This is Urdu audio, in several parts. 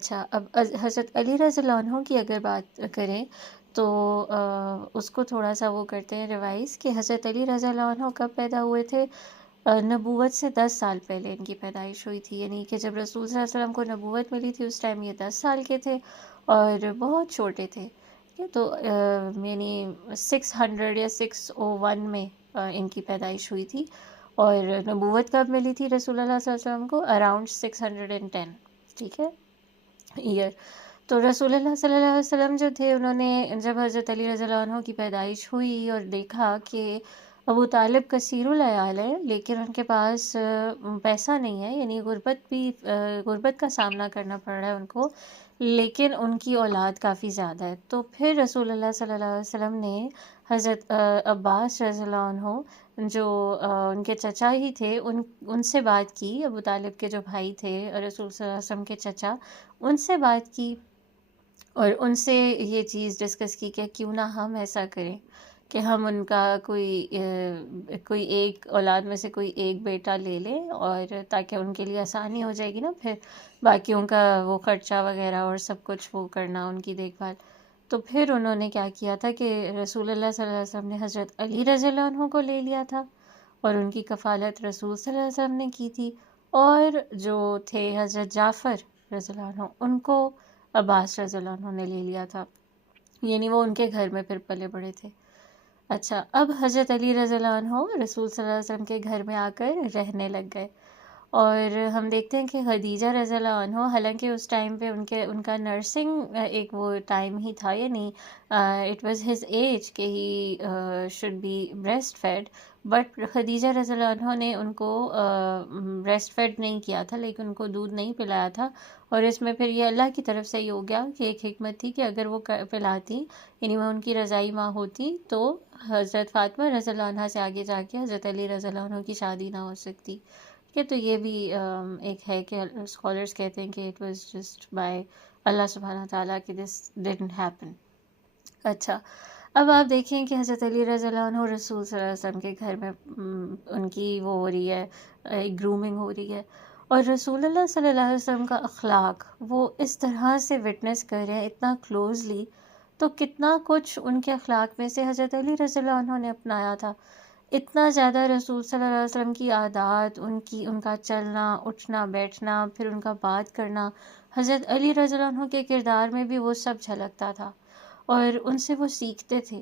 اچھا، اب حضرت علی رضی اللہ عنہ کی اگر بات کریں تو اس کو تھوڑا سا وہ کرتے ہیں ریوائز کہ حضرت علی رضی اللہ عنہ کب پیدا ہوئے تھے۔ نبوت سے 10 سال پہلے ان کی پیدائش ہوئی تھی، یعنی کہ جب رسول صلی اللہ علیہ وسلم کو نبوت ملی تھی اس ٹائم یہ 10 سال کے تھے اور بہت چھوٹے تھے۔ ٹھیک ہے، تو یعنی 600 یا 601 میں ان کی پیدائش ہوئی تھی، اور نبوت کب ملی تھی رسول اللہ صلی اللہ علیہ وسلم کو؟ اراؤنڈ 610، ٹھیک ہے، ایئر۔ تو رسول اللہ صلی اللہ علیہ وسلم جو تھے، انہوں نے جب حضرت علی رضی اللہ عنہ کی پیدائش ہوئی اور دیکھا کہ ابو طالب کثیر العیال ہے لیکن ان کے پاس پیسہ نہیں ہے، یعنی غربت کا سامنا کرنا پڑ رہا ہے ان کو، لیکن ان کی اولاد کافی زیادہ ہے، تو پھر رسول اللہ صلی اللہ علیہ وسلم نے حضرت عباس رضی اللہ عنہ جو ان کے چچا ہی تھے، ان سے بات کی، ابو طالب کے جو بھائی تھے رسول صلی اللہ علیہ وسلم کے چچا، ان سے بات کی اور ان سے یہ چیز ڈسکس کی کہ کیوں نہ ہم ایسا کریں کہ ہم ان کا کوئی ایک اولاد میں سے کوئی ایک بیٹا لے لیں، اور تاکہ ان کے لیے آسانی ہو جائے گی نا پھر باقیوں کا وہ خرچہ وغیرہ اور سب کچھ وہ کرنا، ان کی دیکھ بھال۔ تو پھر انہوں نے کیا کیا تھا کہ رسول اللہ صلی اللہ علیہ وسلم نے حضرت علی رضی اللہ عنہ کو لے لیا تھا، اور ان کی کفالت رسول صلی اللہ علیہ وسلم نے کی تھی، اور جو تھے حضرت جعفر رضی اللہ عنہ، ان کو عباس رضی اللہ عنہ نے لے لیا تھا، یعنی وہ ان کے گھر میں پھر پلے بڑے تھے۔ اچھا، اب حضرت علی رضی اللہ عنہ رسول صلی اللہ علیہ وسلم کے گھر میں آ کر رہنے لگ گئے، اور ہم دیکھتے ہیں کہ خدیجہ رضی اللہ عنہ، حالانکہ اس ٹائم پہ ان کا نرسنگ ایک وہ ٹائم ہی تھا، یعنی اٹ واز ہز ایج کہ he should be breast feed, but Khadija رضی اللہ عنہ نے ان کو بریسٹ فیڈ نہیں کیا تھا، لیکن ان کو دودھ نہیں پلایا تھا، اور اس میں پھر یہ اللہ کی طرف سے ہی ہو گیا کہ ایک حکمت تھی کہ اگر وہ پلاتی، یعنی وہ ان کی رضائی ماں ہوتی، تو حضرت فاطمہ رضی اللہ عنہ سے آگے جا کے حضرت علی رضی اللہ عنہ کی شادی نہ ہو سکتی۔ کہ تو یہ بھی ایک ہے کہ اسکالرس کہتے ہیں کہ اٹ واز جسٹ بائی اللہ سبحانہ تعالیٰ کہ دس ڈڈنٹ ہیپن۔ اچھا، اب آپ دیکھیں کہ حضرت علی رضی اللہ عنہ رسول صلی اللہ علیہ وسلم کے گھر میں ان کی وہ ہو رہی ہے، ایک گرومنگ ہو رہی ہے، اور رسول اللہ صلی اللہ علیہ وسلم کا اخلاق وہ اس طرح سے وٹنس کر رہے ہیں اتنا کلوزلی، تو کتنا کچھ ان کے اخلاق میں سے حضرت علی رضی اللہ عنہ نے اپنایا تھا، اتنا زیادہ رسول صلی اللہ علیہ وسلم کی عادات، ان کا چلنا اٹھنا بیٹھنا، پھر ان کا بات کرنا، حضرت علی رضی اللہ عنہ کے کردار میں بھی وہ سب جھلکتا تھا، اور ان سے وہ سیکھتے تھے۔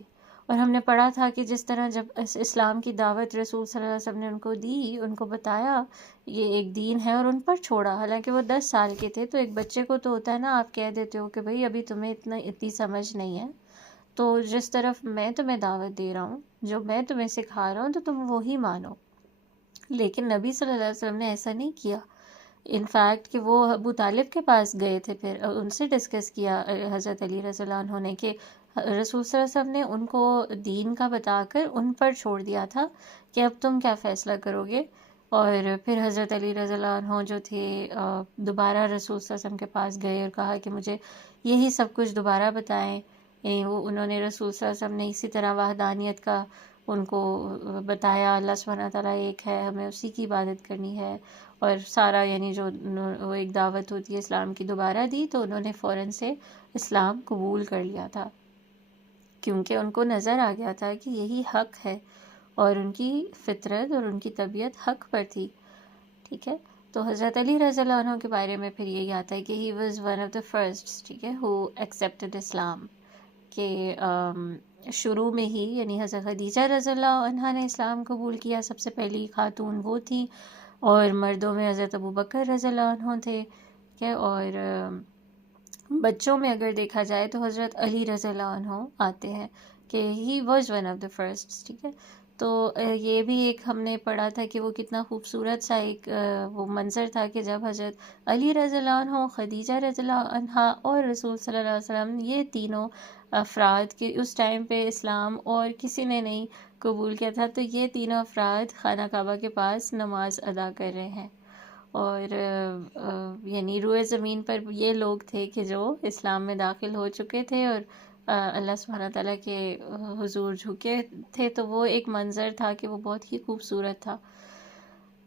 اور ہم نے پڑھا تھا کہ جس طرح جب اسلام کی دعوت رسول صلی اللہ علیہ وسلم نے ان کو دی، ان کو بتایا یہ ایک دین ہے، اور ان پر چھوڑا، حالانکہ وہ 10 سال کے تھے، تو ایک بچے کو تو ہوتا ہے نا، آپ کہہ دیتے ہو کہ بھئی ابھی تمہیں اتنی سمجھ نہیں ہے، تو جس طرف میں تمہیں دعوت دے رہا ہوں، جو میں تمہیں سکھا رہا ہوں، تو تم وہی مانو۔ لیکن نبی صلی اللہ علیہ وسلم نے ایسا نہیں کیا، انفیکٹ کہ وہ ابو طالب کے پاس گئے تھے، پھر ان سے ڈسکس کیا حضرت علی رضی اللہ عنہ نے کہ رسول صلی اللہ علیہ وسلم نے ان کو دین کا بتا کر ان پر چھوڑ دیا تھا کہ اب تم کیا فیصلہ کرو گے، اور پھر حضرت علی رضی اللہ عنہ جو تھے دوبارہ رسول صلی اللہ علیہ وسلم کے پاس گئے اور کہا کہ مجھے یہی سب کچھ دوبارہ بتائیں، یعنی انہوں نے رسول صلی اللہ علیہ وسلم نے اسی طرح وحدانیت کا ان کو بتایا، اللہ سبحانہ تعالیٰ ایک ہے، ہمیں اسی کی عبادت کرنی ہے، اور سارا یعنی جو وہ ایک دعوت ہوتی ہے اسلام کی دوبارہ دی، تو انہوں نے فوراً سے اسلام قبول کر لیا تھا، کیونکہ ان کو نظر آ گیا تھا کہ یہی حق ہے، اور ان کی فطرت اور ان کی طبیعت حق پر تھی۔ ٹھیک ہے، تو حضرت علی رضی اللہ عنہ کے بارے میں پھر یہی آتا ہے کہ he was one of the first, ٹھیک ہے، ہو ایکسیپٹڈ اسلام، کہ شروع میں ہی یعنی حضرت خدیجہ رضی اللہ عنہ نے اسلام قبول کیا، سب سے پہلی خاتون وہ تھیں، اور مردوں میں حضرت ابو بکر رضی اللہ عنہ تھے، ٹھیک ہے، اور بچوں میں اگر دیکھا جائے تو حضرت علی رضی اللہ عنہ آتے ہیں کہ he was one of the first, ٹھیک ہے۔ تو یہ بھی ایک ہم نے پڑھا تھا کہ وہ کتنا خوبصورت سا ایک وہ منظر تھا کہ جب حضرت علی رضی اللہ عنہ، خدیجہ رضی اللہ عنہ اور رسول صلی اللہ علیہ وسلم، یہ تینوں افراد کے اس ٹائم پہ اسلام اور کسی نے نہیں قبول کیا تھا، تو یہ تینوں افراد خانہ کعبہ کے پاس نماز ادا کر رہے ہیں، اور یعنی روئے زمین پر یہ لوگ تھے کہ جو اسلام میں داخل ہو چکے تھے اور اللہ سبحانہ تعالیٰ کے حضور جھکے تھے، تو وہ ایک منظر تھا کہ وہ بہت ہی خوبصورت تھا۔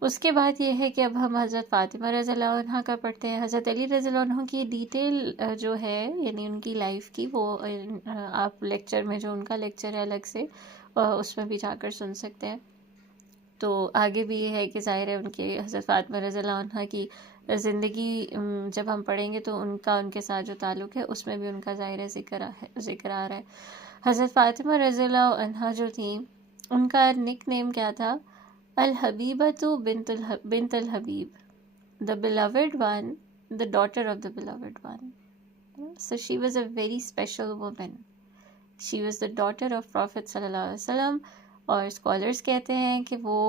اس کے بعد یہ ہے کہ اب ہم حضرت فاطمہ رضی اللہ عنہ کا پڑھتے ہیں. حضرت علی رضی اللہ عنہ کی ڈیٹیل جو ہے یعنی ان کی لائف کی وہ آپ لیکچر میں جو ان کا لیکچر ہے الگ سے اس میں بھی جا کر سن سکتے ہیں. تو آگے بھی یہ ہے کہ ظاہر ہے ان کے حضرت فاطمہ رضی اللہ عنہ کی زندگی جب ہم پڑھیں گے تو ان کے ساتھ جو تعلق ہے اس میں بھی ان کا ظاہر ذکر آ رہا ہے. حضرت فاطمہ رضی اللہ عنہ جو تھیں ان کا نک نیم کیا تھا؟ الحبیبۃ بنت الحبیب, the beloved one, the daughter of the beloved one. So she was a very special woman. She was the daughter of Prophet صلی اللہ علیہ وسلم. اور اسکالرس کہتے ہیں کہ وہ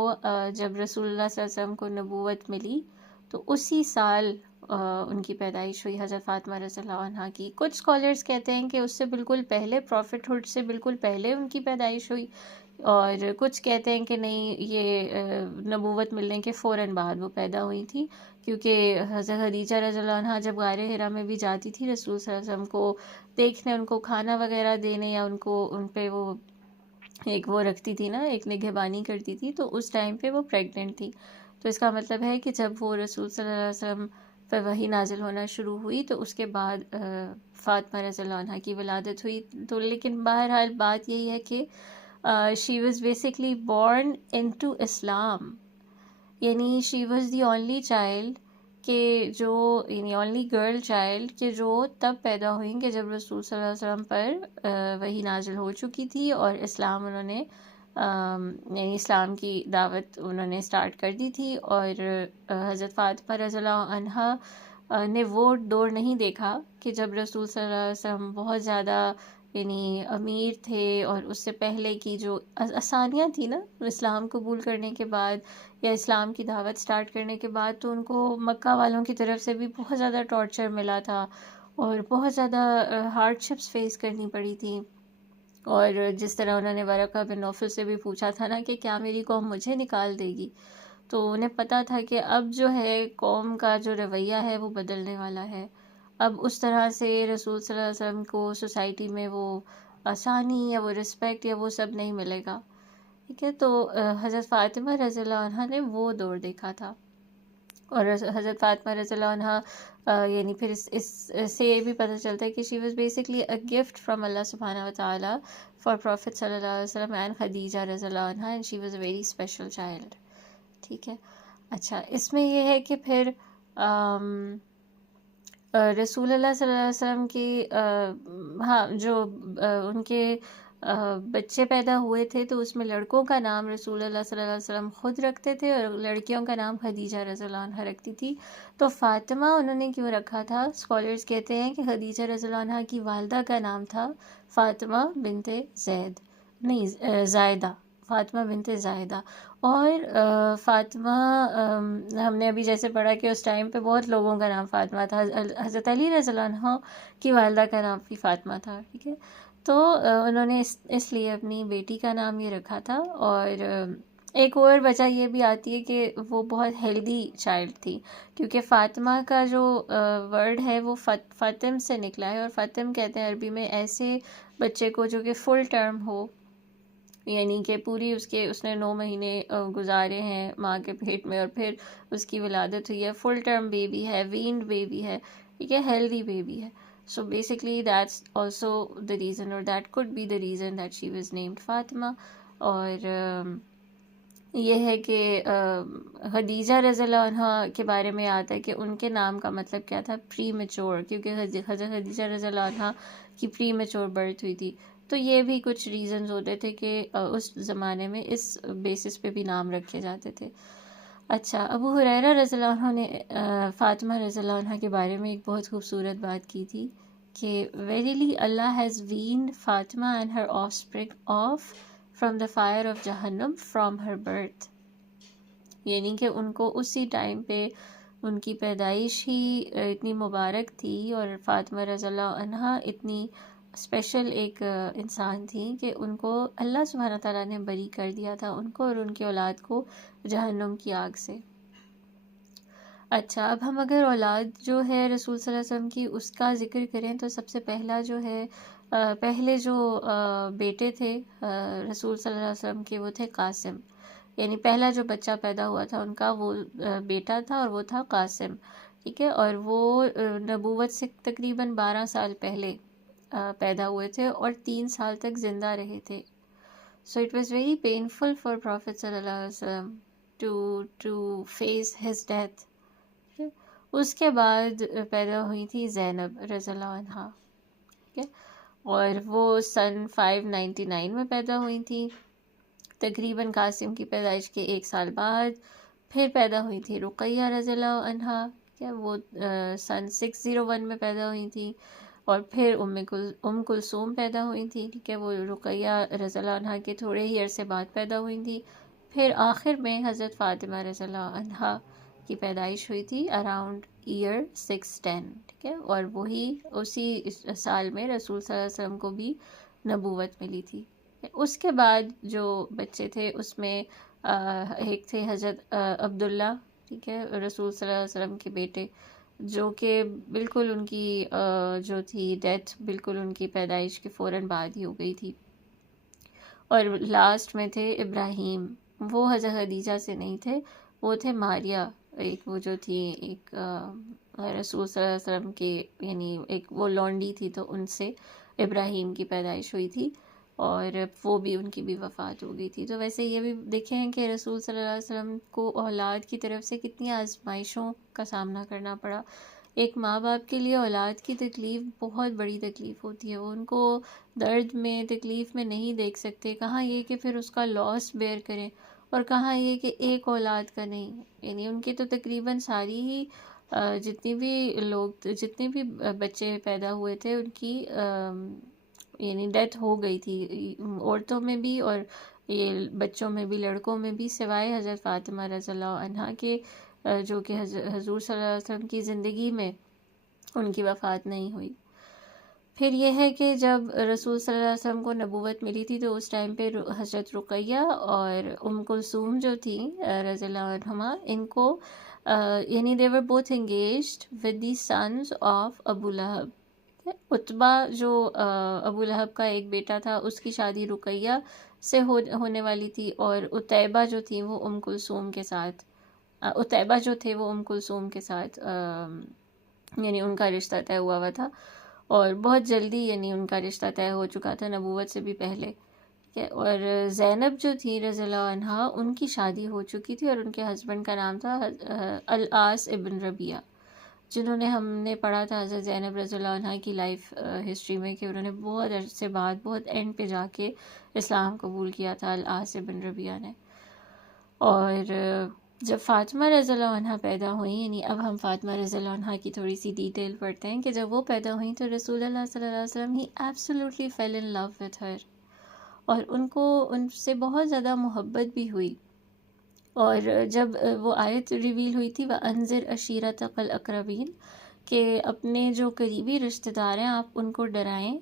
جب رسول اللہ صلی اللہ علیہ وسلم کو نبوت ملی تو اسی سال ان کی پیدائش ہوئی حضرت فاطمہ رضی اللہ عنہ کی. کچھ اسکالرس کہتے ہیں کہ اس سے بالکل پہلے پروفٹ ہوڈ سے بالکل پہلے ان کی پیدائش ہوئی, اور کچھ کہتے ہیں کہ نہیں یہ نبوت ملنے کے فوراً بعد وہ پیدا ہوئی تھی, کیونکہ حضرت خدیجہ رضی اللہ عنہ جب غار حرا میں بھی جاتی تھی رسول صلی اللہ علیہ وسلم کو دیکھنے, ان کو کھانا وغیرہ دینے یا ان پہ وہ ایک وہ رکھتی تھی نا, ایک نگہبانی کرتی تھی, تو اس ٹائم پہ وہ پریگننٹ تھی. تو اس کا مطلب ہے کہ جب وہ رسول صلی اللہ علیہ وسلم پہ وحی نازل ہونا شروع ہوئی تو اس کے بعد فاطمہ رضی اللہ عنہ کی ولادت ہوئی. تو لیکن بہرحال بات یہی ہے کہ she was basically born into Islam, یعنی she was the only child کہ جو یعنی only girl child کہ جو تب پیدا ہوئیں کہ جب رسول صلی اللہ علیہ وسلم پر وحی نازل ہو چکی تھی اور اسلام انہوں نے یعنی اسلام کی دعوت انہوں نے اسٹارٹ کر دی تھی. اور حضرت فاطمہ رضی اللہ عنہ نے وہ دور نہیں دیکھا کہ جب رسول صلی اللہ علیہ وسلم بہت زیادہ یعنی امیر تھے, اور اس سے پہلے کی جو آسانیاں تھیں نا اسلام قبول کرنے کے بعد یا اسلام کی دعوت سٹارٹ کرنے کے بعد, تو ان کو مکہ والوں کی طرف سے بھی بہت زیادہ ٹارچر ملا تھا اور بہت زیادہ ہارڈ شپس فیس کرنی پڑی تھیں. اور جس طرح انہوں نے ورقہ بن نوفل سے بھی پوچھا تھا نا کہ کیا میری قوم مجھے نکال دے گی, تو انہیں پتہ تھا کہ اب جو ہے قوم کا جو رویہ ہے وہ بدلنے والا ہے. اب اس طرح سے رسول صلی اللہ علیہ وسلم کو سوسائٹی میں وہ آسانی یا وہ رسپیکٹ یا وہ سب نہیں ملے گا. ٹھیک ہے, تو حضرت فاطمہ رضی اللہ عنہ نے وہ دور دیکھا تھا. اور حضرت فاطمہ رضی اللہ عنہ یعنی پھر اس سے یہ بھی پتہ چلتا ہے کہ she was basically a gift from Allah subhanahu wa ta'ala for Prophet صلی اللہ علیہ وسلم and خدیجہ رضی اللہ عنہ, and she was a very special child. ٹھیک ہے. اچھا, اس میں یہ ہے کہ پھر رسول اللہ صلی اللہ علیہ وسلم کی ہاں جو ان کے بچے پیدا ہوئے تھے تو اس میں لڑکوں کا نام رسول اللہ صلی اللہ علیہ وسلم خود رکھتے تھے اور لڑکیوں کا نام خدیجہ رضی اللہ عنہ رکھتی تھی. تو فاطمہ انہوں نے کیوں رکھا تھا؟ اسکالرز کہتے ہیں کہ خدیجہ رضی اللہ عنہ کی والدہ کا نام تھا فاطمہ بنت زید, نہیں زائدہ, فاطمہ بنت زائدہ. اور فاطمہ ہم نے ابھی جیسے پڑھا کہ اس ٹائم پہ بہت لوگوں کا نام فاطمہ تھا, حضرت علی رضی اللہ عنہ کی والدہ کا نام بھی فاطمہ تھا. ٹھیک ہے, تو انہوں نے اس لیے اپنی بیٹی کا نام یہ رکھا تھا. اور ایک اور وجہ یہ بھی آتی ہے کہ وہ بہت ہیلدی چائلڈ تھی, کیونکہ فاطمہ کا جو ورڈ ہے وہ فاطم سے نکلا ہے, اور فاطم کہتے ہیں عربی میں ایسے بچے کو جو کہ فل ٹرم ہو, یعنی کہ پوری اس نے 9 مہینے گزارے ہیں ماں کے پیٹ میں اور پھر اس کی ولادت ہوئی ہے, فل ٹرم بیبی ہے, وینڈ بیبی ہے, ٹھیک ہے, ہیلدی بیبی ہے. So basically that's also the reason, or that could be the reason that she was named Fatima. اور یہ ہے کہ خدیجہ رضی اللہ عنہ کے بارے میں آتا ہے کہ ان کے نام کا مطلب کیا تھا؟ پری میچور, کیونکہ حضرت خدیجہ رضی اللہ عنہ کی پری میچور برتھ ہوئی تھی. تو یہ بھی کچھ ریزنز ہوتے تھے کہ اس زمانے میں اس بیسس پہ بھی نام رکھے جاتے تھے. اچھا, ابو ہریرہ رضی اللہ عنہ نے فاطمہ رضی اللہ عنہ کے بارے میں ایک بہت خوبصورت بات کی تھی کہ verily Allah has weaned Fatima and her offspring off from the fire of Jahannam from her birth. یعنی کہ ان کو اسی ٹائم پہ ان کی پیدائش ہی اتنی مبارک تھی, اور فاطمہ رضی اللہ عنہ اتنی اسپیشل ایک انسان تھی کہ ان کو اللہ سبحانہ تعالیٰ نے بری کر دیا تھا, ان کو اور ان کی اولاد کو جہنم کی آگ سے. اچھا, اب ہم اگر اولاد جو ہے رسول صلی اللہ علیہ وسلم کی اس کا ذکر کریں تو سب سے پہلا جو ہے پہلے جو بیٹے تھے رسول صلی اللہ علیہ وسلم کے وہ تھے قاسم. یعنی پہلا جو بچہ پیدا ہوا تھا ان کا وہ بیٹا تھا، اور وہ تھا قاسم، ٹھیک ہے، اور وہ نبوت سے تقریباً 12 سال پہلے پیدا ہوئے تھے اور 3 سال تک زندہ رہے تھے. So it was very painful for Prophet صلی اللہ علیہ وسلم to face his death. اس کے بعد پیدا ہوئی تھی زینب رضی اللہ عنہا، ٹھیک ہے، اور وہ سن 599 میں پیدا ہوئی تھی، تقریباً قاسم کی پیدائش کے 1 سال بعد. پھر پیدا ہوئی تھی رقیہ رضی اللہ عنہا، ٹھیک ہے، وہ سن 601 میں پیدا ہوئی تھی. اور پھر ام کلثوم پیدا ہوئی تھی، ٹھیک ہے، وہ رقیہ رضی اللہ عنہا کے تھوڑے ہی عرصے بعد پیدا ہوئی تھی. پھر آخر میں حضرت فاطمہ رضی اللہ عنہا کی پیدائش ہوئی تھی اراؤنڈ ایئر 610، ٹھیک ہے، اور وہی اسی سال میں رسول صلی اللہ علیہ وسلم کو بھی نبوت ملی تھی. اس کے بعد جو بچے تھے اس میں ایک تھے حضرت عبداللہ، ٹھیک ہے، رسول صلی اللہ علیہ وسلم کے بیٹے، جو کہ بالکل ان کی جو تھی ڈیتھ بالکل ان کی پیدائش کے فوراً بعد ہی ہو گئی تھی. اور لاسٹ میں تھے ابراہیم، وہ حضرت خدیجہ سے نہیں تھے، وہ تھے ماریہ، ایک وہ جو تھی ایک رسول صلی اللہ علیہ وسلم کے، یعنی ایک وہ لونڈی تھی، تو ان سے ابراہیم کی پیدائش ہوئی تھی اور وہ بھی ان کی بھی وفات ہو گئی تھی. تو ویسے یہ بھی دیکھیں کہ رسول صلی اللہ علیہ وسلم کو اولاد کی طرف سے کتنی آزمائشوں کا سامنا کرنا پڑا. ایک ماں باپ کے لیے اولاد کی تکلیف بہت بڑی تکلیف ہوتی ہے، وہ ان کو درد میں تکلیف میں نہیں دیکھ سکتے، کہاں یہ کہ پھر اس کا لاس بیئر کریں، اور کہاں یہ کہ ایک اولاد کا نہیں. یعنی ان کے تو تقریباً ساری ہی جتنے بھی بچے پیدا ہوئے تھے ان کی یعنی ڈیتھ ہو گئی تھی، عورتوں میں بھی اور یہ بچوں میں بھی، لڑکوں میں بھی، سوائے حضرت فاطمہ رضی اللہ عنہا کے، جو کہ حضور صلی اللہ علیہ وسلم کی زندگی میں ان کی وفات نہیں ہوئی. پھر یہ ہے کہ جب رسول صلی اللہ علیہ وسلم کو نبوت ملی تھی تو اس ٹائم پہ حضرت رقیہ اور ام کلثوم جو تھیں رضی اللہ عنہما، ان کو یعنی they were both engaged with the sons of ابو لہب. عتبہ جو ابو لہب کا ایک بیٹا تھا، اس کی شادی رقیہ سے ہونے والی تھی، اور عتیبہ جو تھی وہ ام کلثوم کے ساتھ، عتیبہ جو تھے وہ ام کلثوم کے ساتھ یعنی ان کا رشتہ طے ہوا تھا، اور بہت جلدی یعنی ان کا رشتہ طے ہو چکا تھا نبوت سے بھی پہلے، ٹھیک ہے. اور زینب جو تھی رضی اللہ عنہا، ان کی شادی ہو چکی تھی اور ان کے ہسبینڈ کا نام تھا العاص ابن ربیعہ، جنہوں نے ہم نے پڑھا تھا حضرت زینب رضی اللہ عنہا کی لائف ہسٹری میں کہ انہوں نے بہت عرصے بعد بہت اینڈ پہ جا کے اسلام قبول کیا تھا العاص ابن ربیعہ نے. اور جب فاطمہ رضی اللہ عنہا پیدا ہوئیں، یعنی اب ہم فاطمہ رضی اللہ عنہا کی تھوڑی سی ڈیٹیل پڑھتے ہیں کہ جب وہ پیدا ہوئیں تو رسول اللہ صلی اللہ علیہ وسلم ہی absolutely feel in love with her, اور ان کو ان سے بہت زیادہ محبت بھی ہوئی. اور جب وہ آیت ریویل ہوئی تھی وَأَنذِرْ عَشِيرَتَكَ الْأَقْرَبِينَ، کہ اپنے جو قریبی رشتہ دار ہیں آپ ان کو ڈرائیں،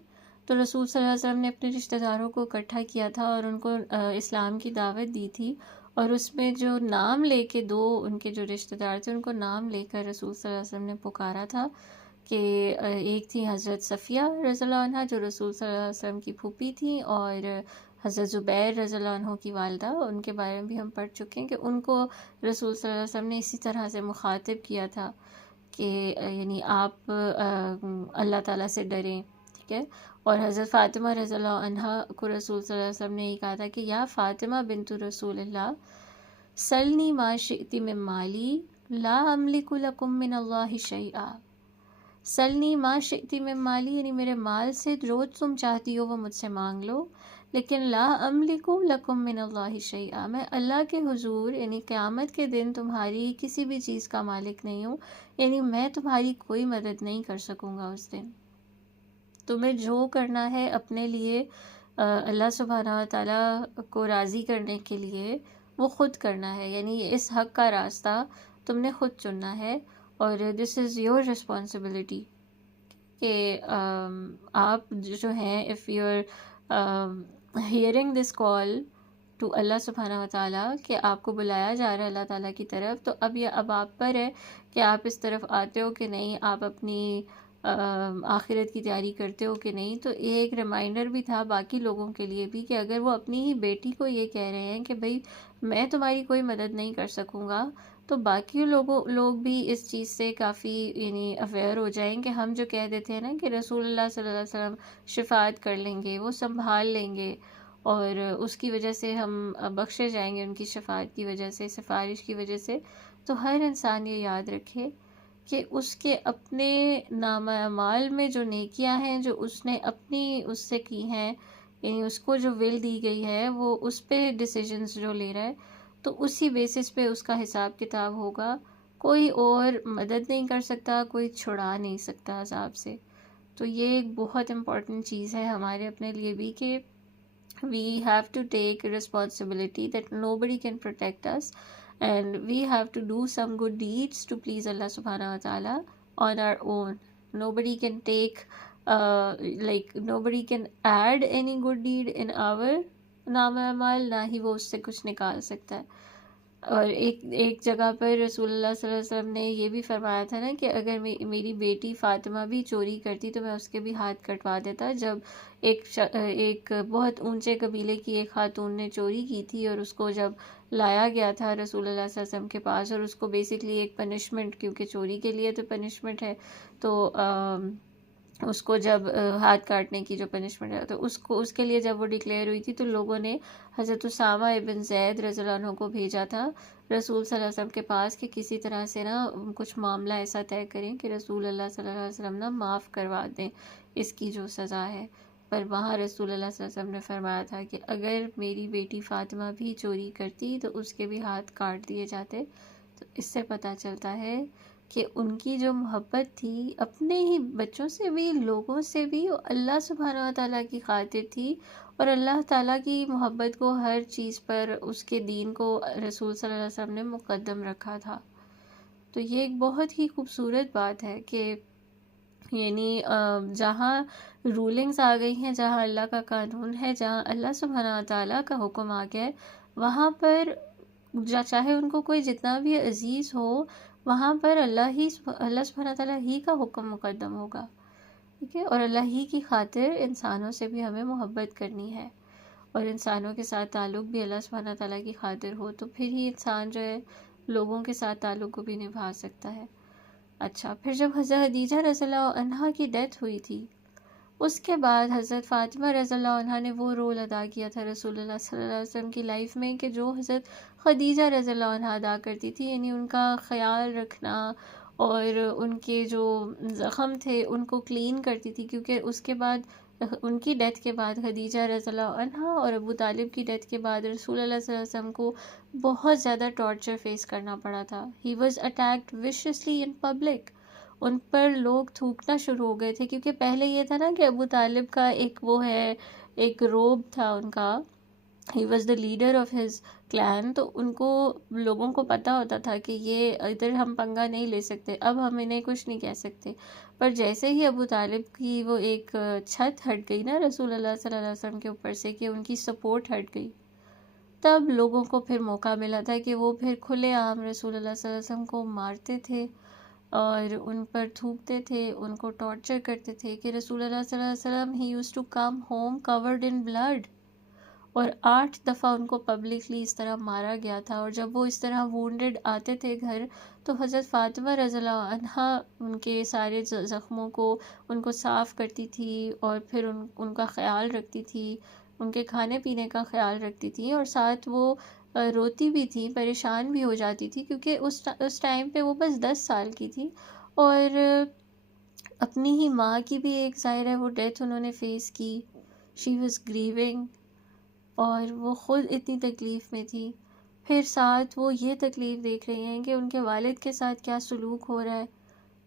تو رسول صلی اللہ علیہ وسلم نے اپنے رشتہ داروں کو اکٹھا کیا تھا اور ان کو اسلام کی دعوت دی تھی. اور اس میں جو نام لے کے دو ان کے جو رشتہ دار تھے ان کو نام لے کر رسول صلی اللہ علیہ وسلم نے پکارا تھا، کہ ایک تھی حضرت صفیہ رضی اللہ عنہا جو رسول صلی اللہ علیہ وسلم کی پھوپھی تھیں، اور حضرت زبیر رضی اللہ عنہ کی والدہ، ان کے بارے میں بھی ہم پڑھ چکے ہیں کہ ان کو رسول صلی اللہ علیہ وسلم نے اسی طرح سے مخاطب کیا تھا کہ یعنی آپ اللہ تعالیٰ سے ڈریں، ٹھیک ہے. اور حضرت فاطمہ رضی اللہ عنہا کو رسول صلی اللہ علیہ وسلم نے یہ کہا تھا کہ یا فاطمہ بنت رسول اللہ سلنی ما شئت من مالی لا املک لکم من اللہ شیئا. سلنی ما شئت من مالی یعنی میرے مال سے جو تم چاہتی ہو وہ مجھ سے مانگ لو، لیکن لا املک لکم من اللہ شیئا، میں اللہ کے حضور یعنی قیامت کے دن تمہاری کسی بھی چیز کا مالک نہیں ہوں، یعنی میں تمہاری کوئی مدد نہیں کر سکوں گا اس دن. تمہیں جو کرنا ہے اپنے لیے اللہ سبحانہ و تعالیٰ کو راضی کرنے کے لیے وہ خود کرنا ہے، یعنی اس حق کا راستہ تم نے خود چننا ہے، اور دس از یور ریسپانسبلٹی کہ آپ جو ہیں if you are hearing this call to اللہ سبحانہ و تعالیٰ کہ آپ کو بلایا جا رہا ہے اللہ تعالیٰ کی طرف، تو اب آپ پر ہے کہ آپ اس طرف آتے ہو کہ نہیں. آپ اپنی آخرت کی تیاری کرتے ہو کہ نہیں. تو یہ ایک ریمائنڈر بھی تھا باقی لوگوں کے لیے بھی کہ اگر وہ اپنی ہی بیٹی کو یہ کہہ رہے ہیں کہ بھئی میں تمہاری کوئی مدد نہیں کر سکوں گا، تو باقی لوگ بھی اس چیز سے کافی یعنی اویئر ہو جائیں کہ ہم جو کہہ دیتے ہیں نا کہ رسول اللہ صلی اللہ علیہ وسلم شفاعت کر لیں گے، وہ سنبھال لیں گے، اور اس کی وجہ سے ہم بخشے جائیں گے، ان کی شفاعت کی وجہ سے، سفارش کی وجہ سے. تو ہر انسان یہ یاد رکھے کہ اس کے اپنے نامہ اعمال میں جو نیکیاں ہیں جو اس نے اپنی اس سے کی ہیں، یعنی اس کو جو ول دی گئی ہے وہ اس پہ ڈیسیجنز جو لے رہا ہے، تو اسی بیسس پہ اس کا حساب کتاب ہوگا. کوئی اور مدد نہیں کر سکتا، کوئی چھڑا نہیں سکتا عذاب سے. تو یہ ایک بہت امپورٹنٹ چیز ہے ہمارے اپنے لیے بھی کہ we have to take responsibility that nobody can protect us, and we have to do some good deeds to please Allah subhanahu wa ta'ala on our own. Nobody can take nobody can add any good deed in our نام اعمال، نہ ہی وہ اس سے کچھ نکال سکتا ہے. اور ایک جگہ پر رسول اللہ صلی اللہ علیہ وسلم نے یہ بھی فرمایا تھا نا کہ اگر میری بیٹی فاطمہ بھی چوری کرتی تو میں اس کے بھی ہاتھ کٹوا دیتا. جب ایک بہت اونچے قبیلے کی ایک خاتون نے چوری کی تھی اور اس کو جب لایا گیا تھا رسول اللہ صلی اللہ علیہ وسلم کے پاس، اور اس کو بیسکلی ایک پنشمنٹ، کیونکہ چوری کے لیے تو پنشمنٹ ہے، تو اس کو جب ہاتھ کاٹنے کی جو پنشمنٹ ہے تو اس کے لیے جب وہ ڈکلیئر ہوئی تھی تو لوگوں نے حضرت اسامہ ابن زید رضی اللہ عنہ کو بھیجا تھا رسول صلی اللہ علیہ وسلم کے پاس کہ کسی طرح سے نا کچھ معاملہ ایسا طے کریں کہ رسول اللہ صلی اللہ علیہ وسلم نا معاف کروا دیں اس کی جو سزا ہے. پر وہاں رسول اللہ صلی اللہ علیہ وسلم نے فرمایا تھا کہ اگر میری بیٹی فاطمہ بھی چوری کرتی تو اس کے بھی ہاتھ کاٹ دیے جاتے. تو اس سے پتہ چلتا ہے کہ ان کی جو محبت تھی اپنے ہی بچوں سے بھی، لوگوں سے بھی، اللہ سبحانہ و تعالیٰ کی خاطر تھی، اور اللہ تعالیٰ کی محبت کو ہر چیز پر، اس کے دین کو رسول صلی اللہ علیہ وسلم نے مقدم رکھا تھا. تو یہ ایک بہت ہی خوبصورت بات ہے کہ یعنی جہاں رولنگز آ گئی ہیں، جہاں اللہ کا قانون ہے، جہاں اللہ سبحانہ و تعالیٰ کا حکم آ گیا ہے، وہاں پر چاہے ان کو کوئی جتنا بھی عزیز ہو، وہاں پر اللہ سبحانہ تعالیٰ ہی کا حکم مقدم ہوگا. ٹھیک ہے، اور اللہ ہی کی خاطر انسانوں سے بھی ہمیں محبت کرنی ہے، اور انسانوں کے ساتھ تعلق بھی اللہ سبحانہ تعالیٰ کی خاطر ہو تو پھر ہی انسان جو ہے لوگوں کے ساتھ تعلق کو بھی نبھا سکتا ہے. اچھا، پھر جب حضرت خدیجہ رضی اللہ عنہا کی ڈیتھ ہوئی تھی، اس کے بعد حضرت فاطمہ رضی اللہ عنہا نے وہ رول ادا کیا تھا رسول اللہ صلی اللہ علیہ وسلم کی لائف میں کہ جو حضرت خدیجہ رضی اللہ عنہا ادا کرتی تھی، یعنی ان کا خیال رکھنا اور ان کے جو زخم تھے ان کو کلین کرتی تھی. کیونکہ اس کے بعد ان کی ڈیتھ کے بعد خدیجہ رضی اللہ عنہا اور ابو طالب کی ڈیتھ کے بعد رسول اللہ صلی اللہ علیہ وسلم کو بہت زیادہ ٹارچر فیس کرنا پڑا تھا. He was attacked viciously in public. ان پر لوگ تھوکنا شروع ہو گئے تھے، کیونکہ پہلے یہ تھا نا کہ ابو طالب کا ایک وہ ہے، ایک روب تھا ان کا، ہی was the leader of his clean. تو ان کو لوگوں کو پتہ ہوتا تھا کہ یہ ادھر ہم پنگا نہیں لے سکتے، اب ہم انہیں کچھ نہیں کہہ سکتے. پر جیسے ہی ابو طالب کی وہ ایک چھت ہٹ گئی نا رسول اللہ صلی اللہ علیہ وسلم کے اوپر سے، کہ ان کی سپورٹ ہٹ گئی، تب لوگوں کو پھر موقع ملا تھا کہ وہ پھر کھلے عام رسول اللہ صلی اللہ علیہ وسلم کو مارتے تھے اور ان پر تھوکتے تھے، ان کو ٹارچر کرتے تھے. کہ رسول اللہ صلی اللہ علیہ وسلم he used to come home covered in blood, اور 8 دفعہ ان کو پبلکلی اس طرح مارا گیا تھا. اور جب وہ اس طرح وونڈڈ آتے تھے گھر تو حضرت فاطمہ رضی اللہ عنہا ان کے سارے زخموں کو ان کو صاف کرتی تھی، اور پھر ان کا خیال رکھتی تھی، ان کے کھانے پینے کا خیال رکھتی تھی، اور ساتھ وہ روتی بھی تھی، پریشان بھی ہو جاتی تھی، کیونکہ اس ٹائم پہ وہ بس 10 سال کی تھی، اور اپنی ہی ماں کی بھی ایک ظاہر ہے وہ ڈیتھ انہوں نے فیس کی. شی واز گریونگ، اور وہ خود اتنی تکلیف میں تھی. پھر ساتھ وہ یہ تکلیف دیکھ رہی ہیں کہ ان کے والد کے ساتھ کیا سلوک ہو رہا ہے،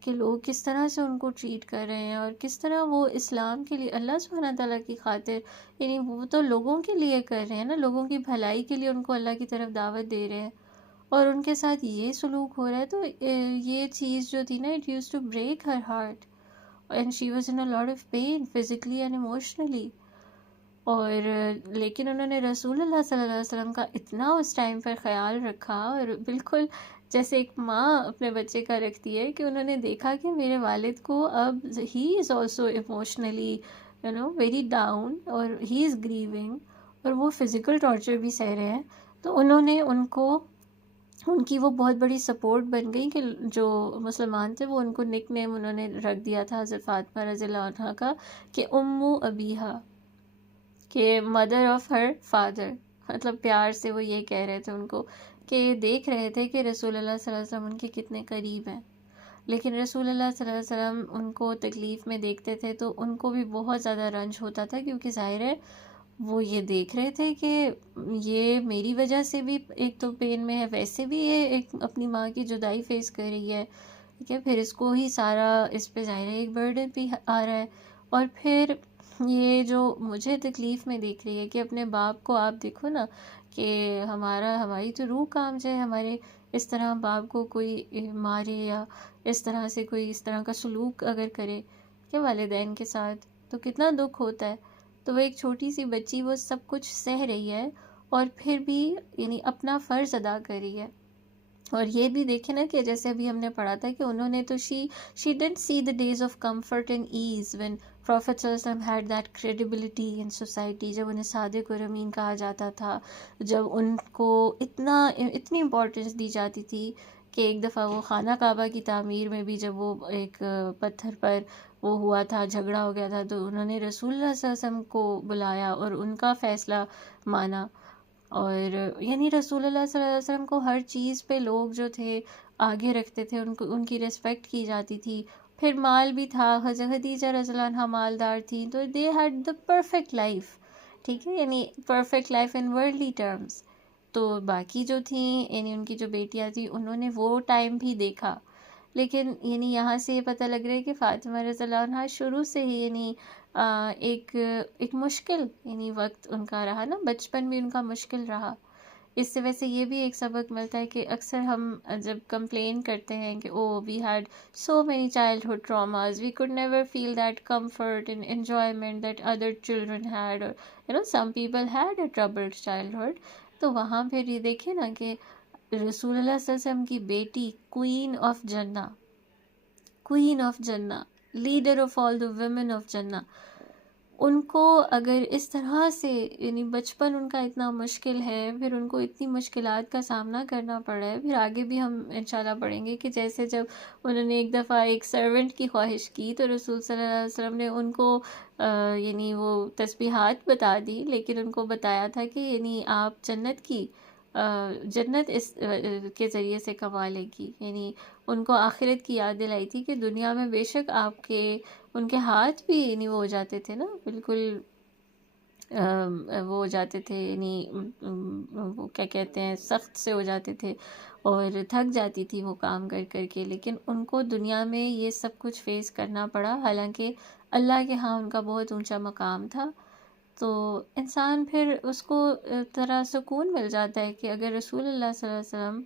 کہ لوگ کس طرح سے ان کو ٹریٹ کر رہے ہیں، اور کس طرح وہ اسلام کے لیے، اللہ سبحانہ تعالیٰ کی خاطر، یعنی وہ تو لوگوں کے لیے کر رہے ہیں نا، لوگوں کی بھلائی کے لیے ان کو اللہ کی طرف دعوت دے رہے ہیں، اور ان کے ساتھ یہ سلوک ہو رہا ہے. تو یہ چیز جو تھی نا، it use to break her heart, and she was in a lot of pain physically and emotionally. اور لیکن انہوں نے رسول اللہ صلی اللہ علیہ وسلم کا اتنا اس ٹائم پر خیال رکھا، اور بالکل جیسے ایک ماں اپنے بچے کا رکھتی ہے کہ انہوں نے دیکھا کہ میرے والد کو اب he is also emotionally very down اور ہی از گریونگ، اور وہ فزیکل ٹارچر بھی سہ رہے ہیں، تو انہوں نے ان کی وہ بہت بڑی سپورٹ بن گئی کہ جو مسلمان تھے وہ ان کو نک نیم انہوں نے رکھ دیا تھا حضرت فاطمہ رضی اللہ عنہ کا کہ امو ابیہا، کہ مدر آف ہر فادر، مطلب پیار سے وہ یہ کہہ رہے تھے ان کو، کہ دیکھ رہے تھے کہ رسول اللہ صلی اللہ علیہ وسلم ان کے کتنے قریب ہیں، لیکن رسول اللہ صلی اللہ علیہ وسلم ان کو تکلیف میں دیکھتے تھے تو ان کو بھی بہت زیادہ رنج ہوتا تھا، کیونکہ ظاہر ہے وہ یہ دیکھ رہے تھے کہ یہ میری وجہ سے بھی ایک تو پین میں ہے، ویسے بھی یہ ایک اپنی ماں کی جدائی فیس کر رہی ہے، ٹھیک ہے، پھر اس کو ہی سارا اس پہ ظاہر ہے ایک برڈن بھی آ رہا ہے، اور پھر یہ جو مجھے تکلیف میں دیکھ رہی ہے کہ اپنے باپ کو آپ دیکھو نا، کہ ہماری تو روح کام جائے، ہمارے اس طرح باپ کو کوئی مارے یا اس طرح سے کوئی اس طرح کا سلوک اگر کرے کہ والدین کے ساتھ، تو کتنا دکھ ہوتا ہے۔ تو وہ ایک چھوٹی سی بچی وہ سب کچھ سہ رہی ہے اور پھر بھی یعنی اپنا فرض ادا کر رہی ہے۔ اور یہ بھی دیکھیں نا کہ جیسے ابھی ہم نے پڑھا تھا کہ انہوں نے تو she didn't see the days of comfort and ease when Prophet صلی اللہ علیہ وسلم had that credibility in society، جب انہیں صادق اور امین کہا جاتا تھا، جب ان کو اتنی امپورٹنس دی جاتی تھی کہ ایک دفعہ وہ خانہ کعبہ کی تعمیر میں بھی جب وہ ایک پتھر پر وہ ہوا تھا، جھگڑا ہو گیا تھا، تو انہوں نے رسول اللہ صلی اللہ علیہ وسلم کو بلایا اور ان کا فیصلہ مانا، اور یعنی رسول اللہ صلی اللہ علیہ وسلم کو ہر چیز پہ لوگ جو تھے آگے رکھتے تھے، ان کی ریسپیکٹ کی جاتی تھی۔ پھر مال بھی تھا، حضرت خدیجہ رضی اللہ عنہا مالدار تھیں، تو they had the perfect life, ٹھیک ہے، یعنی پرفیکٹ لائف ان ورلڈلی ٹرمز۔ تو باقی جو تھیں یعنی ان کی جو بیٹیاں تھیں انہوں نے وہ ٹائم بھی دیکھا، لیکن یعنی یہاں سے یہ پتہ لگ رہا ہے کہ فاطمہ رضی اللہ عنہا شروع سے ہی یعنی ایک مشکل یعنی وقت ان کا رہا نا، بچپن بھی ان کا مشکل رہا۔ اس سے ویسے یہ بھی ایک سبق ملتا ہے کہ اکثر ہم جب کمپلین کرتے ہیں کہ oh we had so many childhood traumas, we could never feel that comfort and enjoyment that other children had, or some people had a troubled childhood، تو وہاں پھر یہ دیکھیں نا کہ رسول اللہ صلی اللہ علیہ وسلم کی بیٹی کوئین آف جنہ، leader of all the women of جنہ، ان کو اگر اس طرح سے یعنی بچپن ان کا اتنا مشکل ہے، پھر ان کو اتنی مشکلات کا سامنا کرنا پڑا ہے، پھر آگے بھی ہم انشاءاللہ پڑھیں گے کہ جیسے جب انہوں نے ایک دفعہ ایک سرونٹ کی خواہش کی تو رسول صلی اللہ علیہ وسلم نے ان کو یعنی وہ تسبیحات بتا دی، لیکن ان کو بتایا تھا کہ یعنی آپ جنت اس کے ذریعے سے کما لے گی، یعنی ان کو آخرت کی یاد دلائی تھی کہ دنیا میں بے شک آپ کے ان کے ہاتھ بھی یعنی وہ ہو جاتے تھے نا، بالکل وہ ہو جاتے تھے، یعنی وہ کیا کہتے ہیں، سخت سے ہو جاتے تھے اور تھک جاتی تھی وہ کام کر کر کے، لیکن ان کو دنیا میں یہ سب کچھ فیس کرنا پڑا، حالانکہ اللہ کے ہاں ان کا بہت اونچا مقام تھا۔ تو انسان پھر اس کو طرح سکون مل جاتا ہے کہ اگر رسول اللہ صلی اللہ علیہ وسلم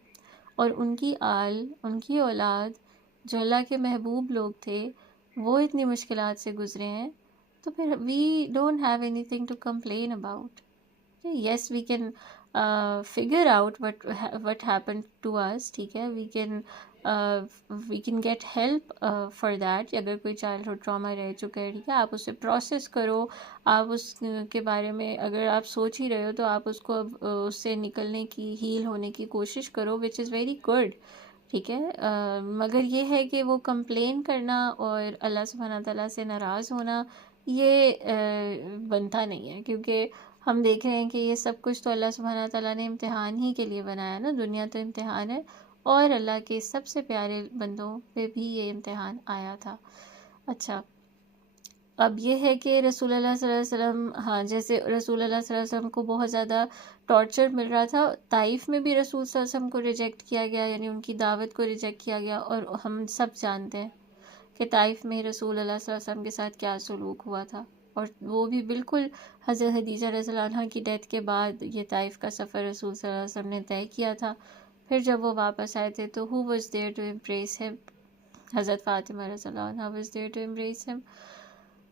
اور ان کی ان کی اولاد جو اللہ کے محبوب لوگ تھے وہ اتنی مشکلات سے گزرے ہیں، تو پھر we don't have anything to complain about. Yes we can figure out what happen to us, ٹھیک ہے، we can get help for that, اگر کوئی چائلڈہڈ ٹراما رہ چکا ہے، ٹھیک ہے، آپ اسے پروسیس کرو، آپ اس کے بارے میں اگر آپ سوچ ہی رہے ہو تو آپ اس کو اس سے نکلنے کی، ہیل ہونے کی کوشش کرو، وچ از ویری گڈ، ٹھیک ہے، مگر یہ ہے کہ وہ کمپلین کرنا اور اللہ سبحانہ تعالیٰ سے ناراض ہونا یہ بنتا نہیں ہے، کیونکہ ہم دیکھ رہے ہیں کہ یہ سب کچھ تو اللہ سبحانہ تعالیٰ نے امتحان ہی کے لیے بنایا نا، دنیا تو امتحان ہے، اور اللہ کے سب سے پیارے بندوں پہ بھی یہ امتحان آیا تھا۔ اچھا، اب یہ ہے کہ رسول اللہ صلی اللہ علیہ وسلم، ہاں جیسے رسول اللہ صلی اللہ علیہ وسلم کو بہت زیادہ ٹارچر مل رہا تھا، طائف میں بھی رسول صلی اللہ علیہ وسلم کو ریجیکٹ کیا گیا، یعنی ان کی دعوت کو ریجیکٹ کیا گیا، اور ہم سب جانتے ہیں کہ طائف میں رسول اللہ صلی اللہ علیہ وسلم کے ساتھ کیا سلوک ہوا تھا، اور وہ بھی بالکل حضرت خدیجہ رضی اللہ عنہا کی ڈیتھ کے بعد یہ طائف کا سفر رسول صلی اللہ علیہ وسلم نے طے کیا تھا۔ پھر جب وہ واپس آئے تھے تو who was there to embrace him؟ حضرت فاطمہ رضی اللہ عنہا was there to embrace him۔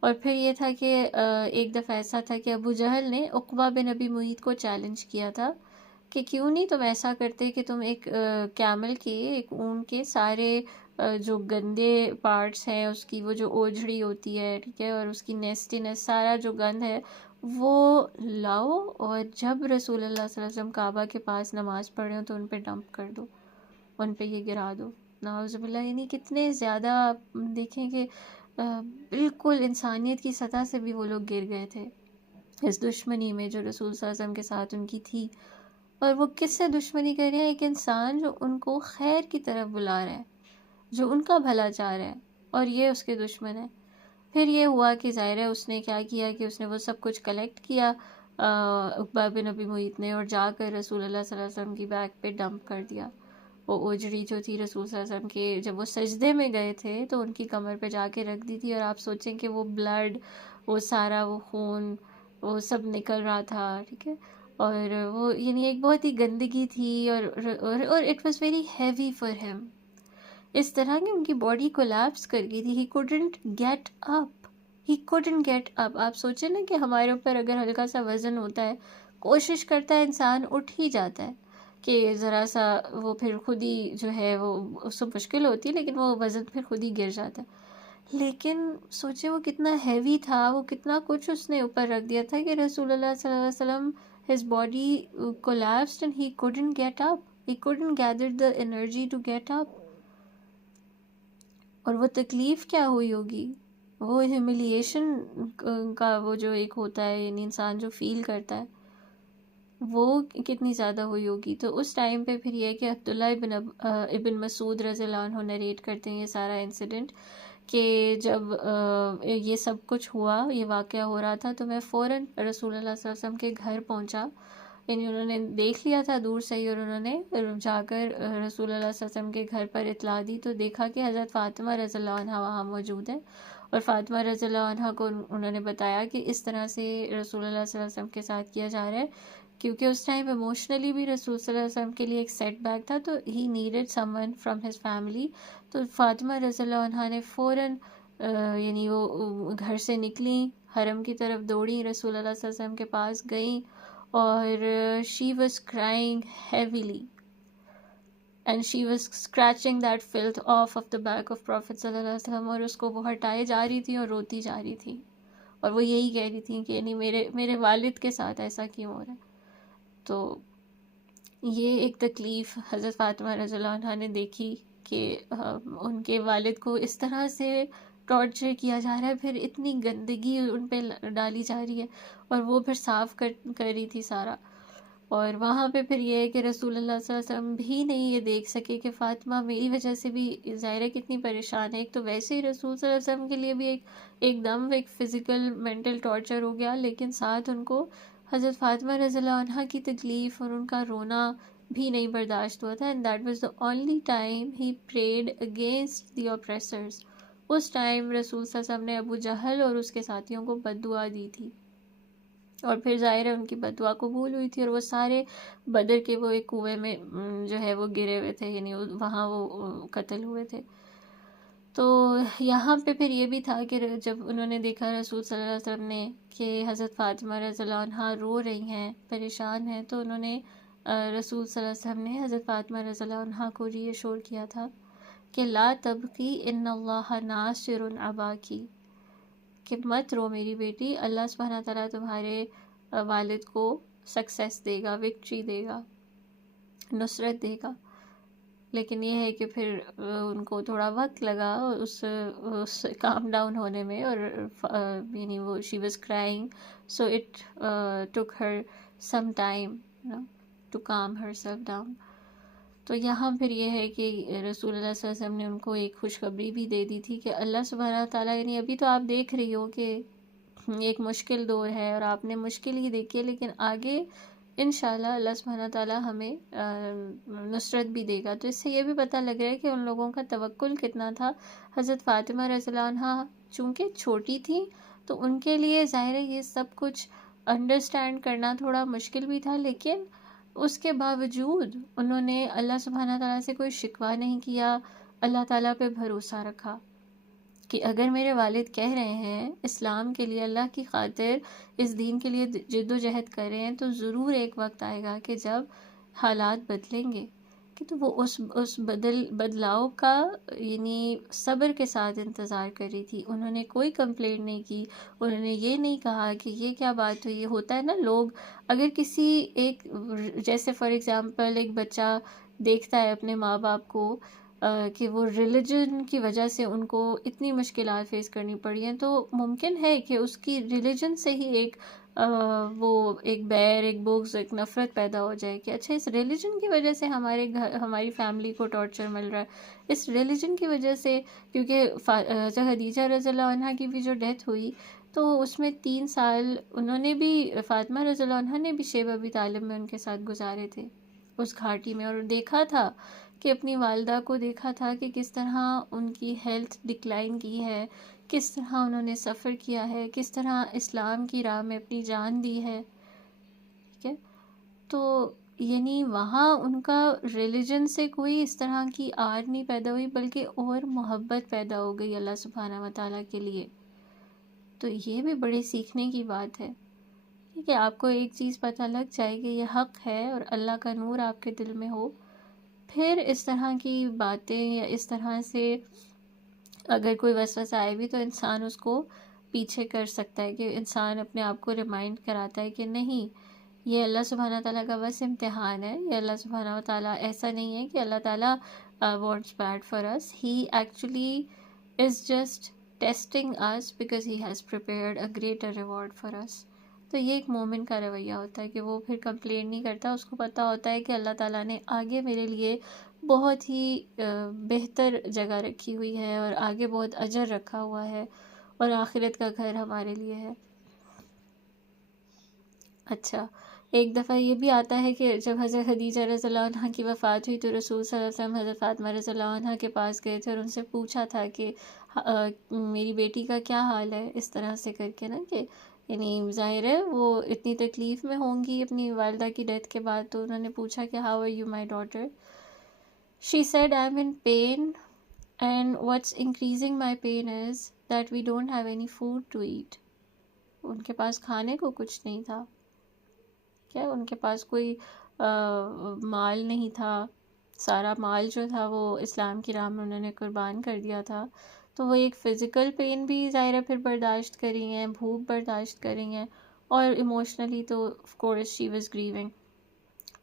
اور پھر یہ تھا کہ ایک دفعہ ایسا تھا کہ ابو جہل نے عقبہ بن ابی معیط کو چیلنج کیا تھا کہ کیوں نہیں تم ایسا کرتے کہ تم ایک کیمل کے، ایک اونٹ کے سارے جو گندے پارٹس ہیں اس کی، وہ جو اوجھڑی ہوتی ہے، ٹھیک ہے، اور اس کی نیسٹینس، سارا جو گند ہے وہ لاؤ، اور جب رسول اللہ صلی اللہ علیہ وسلم کعبہ کے پاس نماز پڑھ رہے ہو تو ان پہ ڈمپ کر دو، ان پہ یہ گرا دو. نعوذ باللہ. یعنی کتنے زیادہ آپ دیکھیں کہ بالکل انسانیت کی سطح سے بھی وہ لوگ گر گئے تھے اس دشمنی میں جو رسول صلی اللہ علیہ وسلم کے ساتھ ان کی تھی. اور وہ کس سے دشمنی کر رہے ہیں؟ ایک انسان جو ان کو خیر کی طرف بلا رہا ہے، جو ان کا بھلا چاہ رہا ہے، اور یہ اس کے دشمن ہے. پھر یہ ہوا کہ ظاہر ہے اس نے کیا کیا کہ اس نے وہ سب کچھ کلیکٹ کیا عقبہ بن ابی معیط نے، اور جا کر رسول اللہ صلی اللہ علیہ وسلم کی بیک پہ ڈمپ کر دیا. وہ اوجڑی جو تھی رسول صلی اللہ علیہ وسلم کے، جب وہ سجدے میں گئے تھے تو ان کی کمر پہ جا کے رکھ دی تھی، اور آپ سوچیں کہ وہ بلڈ، وہ سارا وہ خون، وہ سب نکل رہا تھا، ٹھیک ہے، اور وہ یعنی ایک بہت ہی گندگی تھی، اور it was very heavy for him. اس طرح کہ ان کی باڈی کولیپس کر گئی تھی. He couldn't get up, he couldn't get up. آپ سوچیں نا کہ ہمارے اوپر اگر ہلکا سا وزن ہوتا ہے، کوشش کرتا ہے انسان، اٹھ ہی جاتا ہے کہ ذرا سا وہ پھر خود ہی جو ہے وہ اس کو مشکل ہوتی ہے، لیکن وہ وزن پھر خود ہی گر جاتا ہے. لیکن سوچیں وہ کتنا ہیوی تھا، وہ کتنا کچھ اس نے اوپر رکھ دیا تھا کہ رسول اللہ صلی اللہ علیہ وسلم his body collapsed and he couldn't get up, he couldn't gather the energy to get up. اور وہ تکلیف کیا ہوئی ہوگی، وہ ہیوملیشن کا وہ جو ایک ہوتا ہے، یعنی انسان جو فیل کرتا ہے وہ کتنی زیادہ ہوئی ہوگی. تو اس ٹائم پہ پھر یہ کہ عبداللہ ابن مسعود رضی اللہ عنہ نریٹ کرتے ہیں یہ سارا انسیڈنٹ، کہ جب یہ سب کچھ ہوا، یہ واقعہ ہو رہا تھا، تو میں فوراً رسول اللہ صلی اللہ علیہ وسلم کے گھر پہنچا. یعنی انہوں نے دیکھ لیا تھا دور سے ہی، اور انہوں نے جا کر رسول اللہ صلی اللہ علیہ وسلم کے گھر پر اطلاع دی، تو دیکھا کہ حضرت فاطمہ رضی اللہ عنہ وہاں موجود ہے. اور فاطمہ رضی اللہ عنہ کو انہوں نے بتایا کہ اس طرح سے رسول اللہ صلی اللہ علیہ وسلم کے ساتھ کیا جا رہا ہے، کیونکہ اس ٹائم ایموشنلی بھی رسول صلی اللہ علیہ وسلم کے لیے ایک سیٹ بیک تھا، تو he needed someone from his family. تو فاطمہ رضی اللہ عنہ نے فوراً یعنی وہ گھر سے نکلیں، حرم کی طرف دوڑیں، رسول اللہ صلی اللہ علیہ وسلم کے پاس گئیں، اور she was crying heavily and she was scratching that filth off of the back of Prophet صلی اللہ علیہ وسلم، اور اس کو وہ ہٹائے جا رہی تھی اور روتی جا رہی تھی، اور وہ یہی کہہ رہی تھی کہ یعنی میرے والد کے ساتھ ایسا کیوں ہو رہا ہے. تو یہ ایک تکلیف حضرت فاطمہ رضی اللہ عنہ نے دیکھی کہ ان کے والد کو اس طرح سے ٹارچر کیا جا رہا ہے، پھر اتنی گندگی ان پہ ڈالی جا رہی ہے، اور وہ پھر صاف کر رہی تھی سارا. اور وہاں پہ پھر یہ ہے کہ رسول اللہ صلی اللہ علیہ وسلم بھی نہیں یہ دیکھ سکے کہ فاطمہ میری وجہ سے بھی ظاہرہ کتنی پریشان ہے. ایک تو ویسے ہی رسول صلی اللہ علیہ وسلم کے لیے بھی ایک دم ایک فزیکل مینٹل ٹارچر ہو گیا، لیکن ساتھ ان کو حضرت فاطمہ رضی اللہ عنہ کی تکلیف اور ان کا رونا بھی نہیں برداشت ہوا تھا. And that was the only time he prayed against the oppressors. اس ٹائم رسول صلی اللہ علیہ وسلم نے ابو جہل اور اس کے ساتھیوں کو بد دعا دی تھی، اور پھر ظاہر ہے ان کی بد دعا قبول ہوئی تھی، اور وہ سارے بدر کے وہ ایک کنویں میں جو ہے وہ گرے ہوئے تھے، یعنی وہاں وہ قتل ہوئے تھے. تو یہاں پہ پھر یہ بھی تھا کہ جب انہوں نے دیکھا رسول صلی اللہ علیہ وسلم نے کہ حضرت فاطمہ رضی اللہ عنہ رو رہی ہیں، پریشان ہیں، تو انہوں نے رسول صلی اللہ علیہ وسلم نے حضرت فاطمہ رضی اللہ عنہ کو ری ایشور کیا تھا کہ لا تبقی ان اللہ ناصر اباکی، کہ مت رو میری بیٹی، اللہ سبحانہ تعالیٰ تمہارے والد کو سکسیس دے گا، وکٹری دے گا، نصرت دے گا. لیکن یہ ہے کہ پھر ان کو تھوڑا وقت لگا اس کام ڈاؤن ہونے میں، اور یعنی وہ she was crying, so it took her some time to calm herself down. تو یہاں پھر یہ ہے کہ رسول اللہ صلی اللہ علیہ وسلم نے ان کو ایک خوشخبری بھی دے دی تھی کہ اللہ سبحانہ تعالیٰ، یعنی ابھی تو آپ دیکھ رہی ہو کہ ایک مشکل دور ہے اور آپ نے مشکل ہی دیکھی ہے، لیکن آگے انشاءاللہ اللہ سبحانہ تعالیٰ ہمیں نصرت بھی دے گا. تو اس سے یہ بھی پتہ لگ رہا ہے کہ ان لوگوں کا توکل کتنا تھا. حضرت فاطمہ رضی اللہ عنہ چونکہ چھوٹی تھی تو ان کے لیے ظاہر ہے یہ سب کچھ انڈرسٹینڈ کرنا تھوڑا مشکل بھی تھا، لیکن اس کے باوجود انہوں نے اللہ سبحانہ تعالیٰ سے کوئی شکوہ نہیں کیا، اللہ تعالیٰ پہ بھروسہ رکھا کہ اگر میرے والد کہہ رہے ہیں اسلام کے لیے، اللہ کی خاطر اس دین کے لیے جد و جہد کر رہے ہیں، تو ضرور ایک وقت آئے گا کہ جب حالات بدلیں گے، کہ تو وہ اس بدلاؤ کا یعنی صبر کے ساتھ انتظار کر رہی تھی. انہوں نے کوئی کمپلین نہیں کی، انہوں نے یہ نہیں کہا کہ یہ کیا بات ہوئی. ہوتا ہے نا لوگ اگر کسی ایک، جیسے فار ایگزامپل ایک بچہ دیکھتا ہے اپنے ماں باپ کو کہ وہ ریلیجن کی وجہ سے ان کو اتنی مشکلات فیس کرنی پڑی ہیں، تو ممکن ہے کہ اس کی ریلیجن سے ہی ایک وہ ایک بیر، ایک بغض، ایک نفرت پیدا ہو جائے کہ اچھا اس ریلیجن کی وجہ سے ہمارے گھر، ہماری فیملی کو ٹارچر مل رہا ہے، اس ریلیجن کی وجہ سے. کیونکہ خدیجہ رضی اللہ عنہ کی بھی جو ڈیتھ ہوئی تو اس میں 3 سال انہوں نے بھی، فاطمہ رضی اللہ عنہ نے بھی شیب ابی طالب میں ان کے ساتھ گزارے تھے اس گھاٹی میں، اور دیکھا تھا کہ اپنی والدہ کو دیکھا تھا کہ کس طرح ان کی ہیلتھ ڈکلائن کی ہے، کس طرح انہوں نے سفر کیا ہے، کس طرح اسلام کی راہ میں اپنی جان دی ہے. ٹھیک ہے، تو یعنی وہاں ان کا ریلیجن سے کوئی اس طرح کی آر نہیں پیدا ہوئی، بلکہ اور محبت پیدا ہو گئی اللہ سبحانہ و تعالیٰ کے لیے. تو یہ بھی بڑے سیکھنے کی بات ہے کہ آپ کو ایک چیز پتہ لگ جائے کہ یہ حق ہے اور اللہ کا نور آپ کے دل میں ہو، پھر اس طرح کی باتیں یا اس طرح سے اگر کوئی وسوسہ آئے بھی تو انسان اس کو پیچھے کر سکتا ہے، کہ انسان اپنے آپ کو ریمائنڈ کراتا ہے کہ نہیں، یہ اللہ سبحانہ تعالیٰ کا بس امتحان ہے. یہ اللہ سبحانہ تعالیٰ ایسا نہیں ہے کہ اللہ تعالیٰ wants bad for us. He actually is just testing us because he has prepared a greater reward for us. تو یہ ایک مومن کا رویہ ہوتا ہے کہ وہ پھر کمپلین نہیں کرتا، اس کو پتہ ہوتا ہے کہ اللہ تعالیٰ نے آگے میرے لیے بہت ہی بہتر جگہ رکھی ہوئی ہے، اور آگے بہت اجر رکھا ہوا ہے، اور آخرت کا گھر ہمارے لیے ہے. اچھا، ایک دفعہ یہ بھی آتا ہے کہ جب حضرت خدیجہ رضی اللہ عنہ کی وفات ہوئی تو رسول صلی اللہ علیہ وسلم حضرت فاطمہ رضی اللہ عنہ کے پاس گئے تھے اور ان سے پوچھا تھا کہ میری بیٹی کا کیا حال ہے، اس طرح سے کر کے نا، کہ یعنی ظاہر ہے وہ اتنی تکلیف میں ہوں گی اپنی والدہ کی ڈیتھ کے بعد. تو انہوں نے پوچھا کہ how are you my daughter. She said I am in pain and what's increasing my pain is that we don't have any food to eat. ان کے پاس کھانے کو کچھ نہیں تھا، کیا ان کے پاس کوئی مال نہیں تھا، سارا مال جو تھا وہ اسلام کی راہ میں انہوں نے قربان کر دیا تھا. تو وہ ایک فزیکل پین بھی ظاہر پھر برداشت کر رہی ہیں، بھوک برداشت کر رہی ہیں، اور ایموشنلی تو of course she was grieving.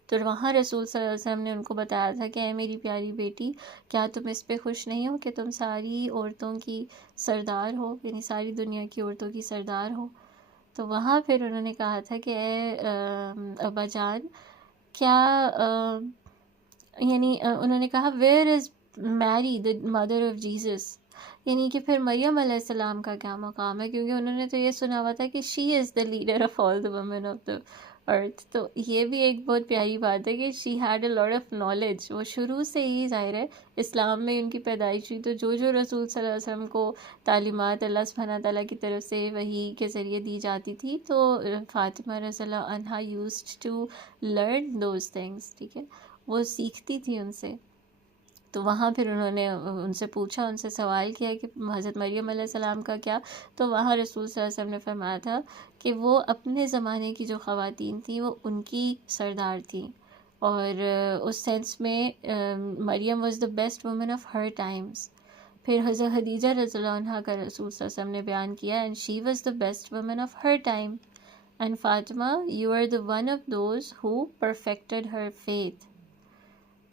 تو وہاں رسول صلی اللہ علیہ وسلم نے ان کو بتایا تھا کہ اے میری پیاری بیٹی، کیا تم اس پہ خوش نہیں ہو کہ تم ساری عورتوں کی سردار ہو، یعنی ساری دنیا کی عورتوں کی سردار ہو. تو وہاں پھر انہوں نے کہا تھا کہ اے ابا جان، کیا یعنی انہوں نے کہا ویئر از میری دا مدر آف جیزس، یعنی کہ پھر مریم علیہ السلام کا کیا مقام ہے، کیونکہ انہوں نے تو یہ سنا ہوا تھا کہ she is the leader of all the women of the earth. تو یہ بھی ایک بہت پیاری بات ہے کہ she had a lot of knowledge. وہ شروع سے ہی ظاہر ہے اسلام میں ان کی پیدائش ہوئی، تو جو رسول صلی اللہ علیہ وسلم کو تعلیمات اللہ سبحانہ تعالیٰ کی طرف سے وحی کے ذریعے دی جاتی تھی، تو فاطمہ رضی اللہ عنہا used to learn those things. ٹھیک ہے، وہ سیکھتی تھی ان سے. تو وہاں پھر انہوں نے ان سے پوچھا، ان سے سوال کیا کہ حضرت مریم علیہ السلام کا کیا. تو وہاں رسول صلی اللہ علیہ وسلم نے فرمایا تھا کہ وہ اپنے زمانے کی جو خواتین تھیں وہ ان کی سردار تھیں، اور اس سینس میں Maryam was the best woman of her times. پھر حضرت خدیجہ رضی اللہ عنہ کا رسول صلی اللہ علیہ وسلم نے بیان کیا، and she was the best woman of her time. And Fatima, you are the one of those who perfected her faith.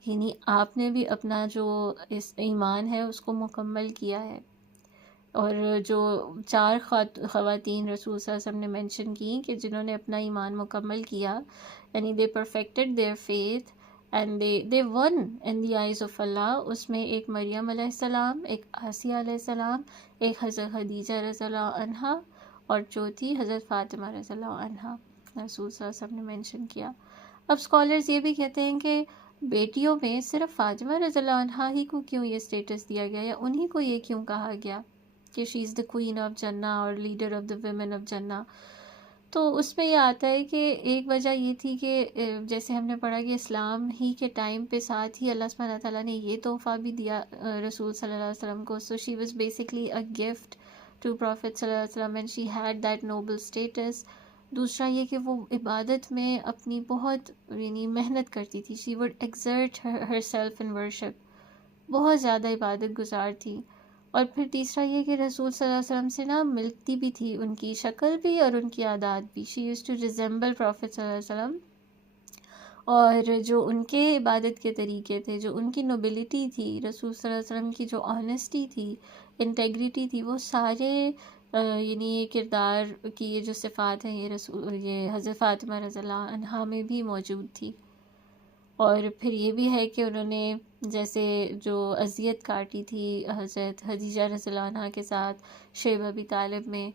یعنی آپ نے بھی اپنا جو اس ایمان ہے اس کو مکمل کیا ہے. اور جو 4 خواتین رسول صلی اللہ علیہ وسلم نے مینشن کی کہ جنہوں نے اپنا ایمان مکمل کیا، یعنی they perfected their faith and they won in the eyes of اللہ. اس میں ایک مریم علیہ السلام، ایک آسیہ علیہ السلام، ایک حضرت خدیجہ رضی اللہ عنہا، اور چوتھی حضرت فاطمہ رضی اللہ عنہا رسول صلی اللہ علیہ وسلم نے مینشن کیا. اب اسکالرز یہ بھی کہتے ہیں کہ بیٹیوں میں صرف فاطمہ رضی اللہ عنہا ہی کو کیوں یہ سٹیٹس دیا گیا، یا انہی کو یہ کیوں کہا گیا کہ she is the queen of جنہ اور leader of the women of جنہ. تو اس میں یہ آتا ہے کہ ایک وجہ یہ تھی کہ جیسے ہم نے پڑھا کہ اسلام ہی کے ٹائم پہ ساتھ ہی اللہ سبحانہ تعالیٰ نے یہ تحفہ بھی دیا رسول صلی اللہ علیہ وسلم کو. So she was basically a gift to prophet صلی اللہ علیہ وسلم and she had that noble status. دوسرا یہ کہ وہ عبادت میں اپنی بہت یعنی محنت کرتی تھی. She would exert her self in worship, بہت زیادہ عبادت گزار تھی. اور پھر تیسرا یہ کہ رسول صلی اللہ علیہ وسلم سے نا ملتی بھی تھی، ان کی شکل بھی اور ان کی عادات بھی. شی یوز ٹو ریزمبل پروفیٹ صلی اللہ علیہ وسلم. اور جو ان کے عبادت کے طریقے تھے، جو ان کی نوبلٹی تھی، رسول صلی اللہ علیہ وسلم کی جو آنیسٹی تھی، انٹیگریٹی تھی، وہ سارے یعنی یہ کردار کی یہ جو صفات ہیں یہ حضرت فاطمہ رضی اللہ عنہا میں بھی موجود تھی. اور پھر یہ بھی ہے کہ انہوں نے جیسے جو اذیت کاٹی تھی حضرت خدیجہ رضی اللہ عنہا کے ساتھ شیبہ ابی طالب میں،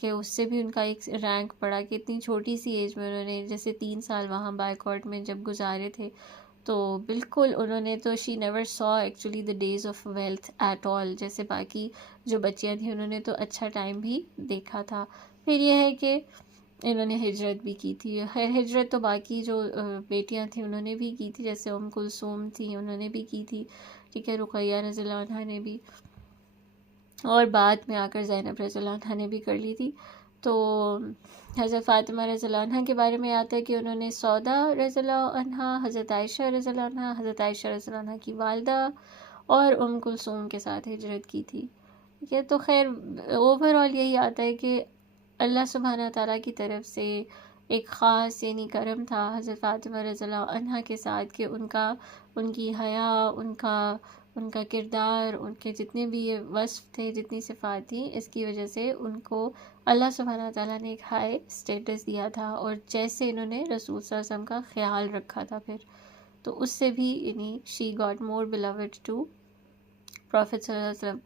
کہ اس سے بھی ان کا ایک رینک پڑا کہ اتنی چھوٹی سی ایج میں انہوں نے جیسے 3 سال وہاں بائیکاٹ میں جب گزارے تھے، تو بالکل انہوں نے تو she never saw actually the days of wealth at all. جیسے باقی جو بچیاں تھیں انہوں نے تو اچھا ٹائم بھی دیکھا تھا. پھر یہ ہے کہ انہوں نے ہجرت بھی کی تھی. خیر ہجرت تو باقی جو بیٹیاں تھیں انہوں نے بھی کی تھی، جیسے ام کلثوم تھیں انہوں نے بھی کی تھی، ٹھیک ہے، رقیہ رضی اللہ عنہا نے بھی، اور بعد میں آ کر زینب رضی اللہ عنہا نے بھی کر لی تھی. تو حضرت فاطمہ رضی اللہ عنہا کے بارے میں آتا ہے کہ انہوں نے سودا رضی اللہ عنہا، حضرت عائشہ رضی اللہ عنہا، حضرت عائشہ رضی اللہ عنہا کی والدہ اور ام کلثوم کے ساتھ ہجرت کی تھی. ٹھیک ہے، تو خیر اوور آل یہی آتا ہے کہ اللہ سبحانہ تعالیٰ کی طرف سے ایک خاص یعنی کرم تھا حضرت فاطمہ رضی اللہ عنہا کے ساتھ، کہ ان کی حیا، ان کا کردار، ان کے جتنے بھی یہ وصف تھے، جتنی صفات تھیں، اس کی وجہ سے ان کو اللہ سبحانہ تعالیٰ نے ایک ہائی اسٹیٹس دیا تھا. اور جیسے انہوں نے رسول صلی اللہ علیہ وسلم کا خیال رکھا تھا پھر، تو اس سے بھی یعنی she got more beloved to prophet صلی اللہ علیہ وسلم.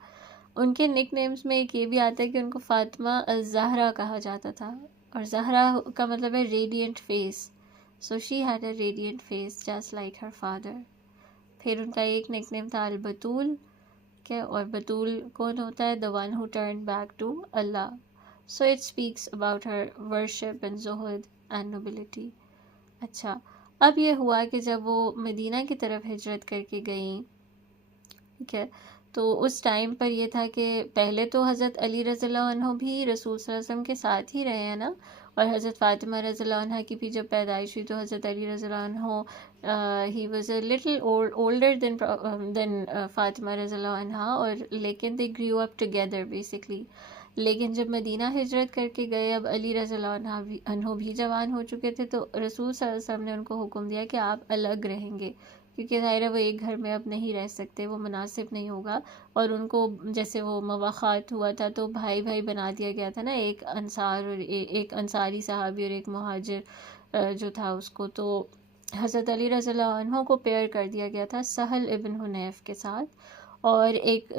ان کے نک نیمز میں ایک یہ بھی آتا ہے کہ ان کو فاطمہ الزہرا کہا جاتا تھا، اور زہرا کا مطلب ہے radiant face. So she had a radiant face just like her father. پھر ان کا ایک نک نیم تھا البتول، کہ اور بتول کون ہوتا ہے؟ the one who turned back to Allah. So it speaks about her worship and zuhud and nobility. اچھا، اب یہ ہوا کہ جب وہ مدینہ کی طرف ہجرت کر کے گئیں، ٹھیک ہے، تو اس ٹائم پر یہ تھا کہ پہلے تو حضرت علی رضی اللہ عنہ بھی رسول صلی اللہ علیہ وسلم کے ساتھ ہی رہے ہیں نا، اور حضرت فاطمہ رضی اللہ عنہ کی بھی جب پیدائش ہوئی تو حضرت علی رضی اللہ عنہ he was a little older than Fatima رضی اللہ عنہ، اور لیکن دے گریو اپ ٹوگیدر بیسکلی. لیکن جب مدینہ ہجرت کر کے گئے، اب علی رضی اللہ عنہ بھی جوان ہو چکے تھے، تو رسول صلی اللہ علیہ وسلم نے ان کو حکم دیا کہ آپ الگ رہیں گے، کیونکہ ظاہر ہے وہ ایک گھر میں اب نہیں رہ سکتے، وہ مناسب نہیں ہوگا. اور ان کو جیسے وہ مواخات ہوا تھا تو بھائی بھائی بنا دیا گیا تھا نا، ایک انصار اور ایک انصاری صحابی اور ایک مہاجر جو تھا اس کو. تو حضرت علی رضی اللہ عنہ کو پیئر کر دیا گیا تھا سہل ابن حنیف کے ساتھ، اور ایک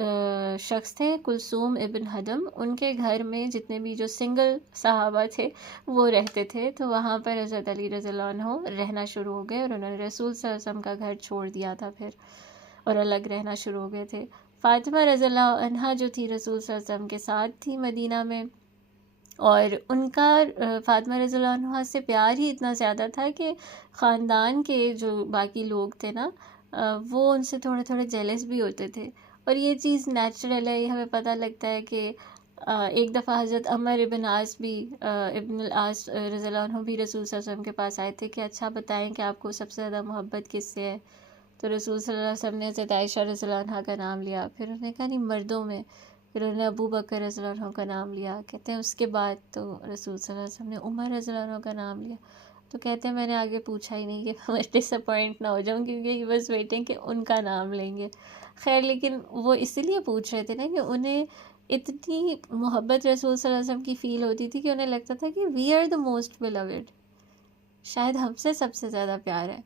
شخص تھے کلثوم ابن ہدم، ان کے گھر میں جتنے بھی جو سنگل صحابہ تھے وہ رہتے تھے. تو وہاں پر حضرت علی رضی اللہ عنہ رہنا شروع ہو گئے، اور انہوں نے رسول صلی اللہ علیہ وسلم کا گھر چھوڑ دیا تھا پھر، اور الگ رہنا شروع ہو گئے تھے. فاطمہ رضی اللہ عنہا جو تھی رسول صلی اللہ علیہ وسلم کے ساتھ تھی مدینہ میں، اور ان کا فاطمہ رضی اللہ عنہا سے پیار ہی اتنا زیادہ تھا کہ خاندان کے جو باقی لوگ تھے نا وہ ان سے تھوڑے تھوڑے جیلس بھی ہوتے تھے. اور یہ چیز نیچرل ہے، یہ ہمیں پتہ لگتا ہے کہ ایک دفعہ حضرت عمر ابن عاص بھی ابن العاص رضی اللہ عنہ بھی رسول صلی اللہ علیہ وسلم کے پاس آئے تھے کہ اچھا بتائیں کہ آپ کو سب سے زیادہ محبت کس سے ہے. تو رسول صلی اللہ علیہ وسلم نے حضرت عائشہ رضی اللہ عنہا کا نام لیا، پھر انہوں نے کہا نہیں مردوں میں، پھر انہوں نے ابو بکر رضی اللہ عنہ کا نام لیا. کہتے ہیں اس کے بعد تو رسول صلی اللہ علیہ وسلم نے عمر رضی اللہ عنہ کا نام لیا. تو کہتے ہیں میں نے آگے پوچھا ہی نہیں کہ میں ڈس اپوائنٹ نہ ہو جاؤں، کیونکہ ہی واز ویٹنگ کہ ان کا نام لیں گے. خیر لیکن وہ اسی لیے پوچھ رہے تھے نا کہ انہیں اتنی محبت رسول صلی اللہ علیہ وسلم کی فیل ہوتی تھی کہ انہیں لگتا تھا کہ we are the most beloved, شاید ہم سے سب سے زیادہ پیار ہے.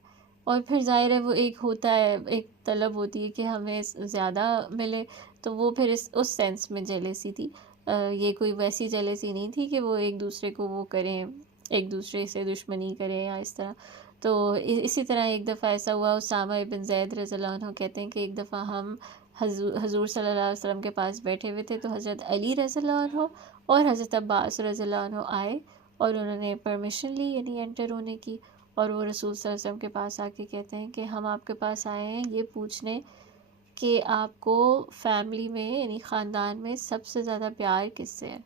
اور پھر ظاہر ہے وہ ایک ہوتا ہے، ایک طلب ہوتی ہے کہ ہمیں زیادہ ملے، تو وہ پھر اس سینس میں جیلیسی تھی. یہ کوئی ویسی جیلیسی نہیں تھی کہ وہ ایک دوسرے کو وہ کریں، ایک دوسرے سے دشمنی کریں یا اس طرح. تو اسی طرح ایک دفعہ ایسا ہوا، اسامہ ابن زید رضی اللہ عنہ کہتے ہیں کہ ایک دفعہ ہم حضور صلی اللہ علیہ وسلم کے پاس بیٹھے ہوئے تھے، تو حضرت علی رضی اللہ عنہ اور حضرت عباس رضی اللہ عنہ آئے، اور انہوں نے پرمیشن لی یعنی انٹر ہونے کی. اور وہ رسول صلی اللہ علیہ وسلم کے پاس آ کے کہتے ہیں کہ ہم آپ کے پاس آئے ہیں یہ پوچھنے کہ آپ کو فیملی میں یعنی خاندان میں سب سے زیادہ پیار کس سے ہے.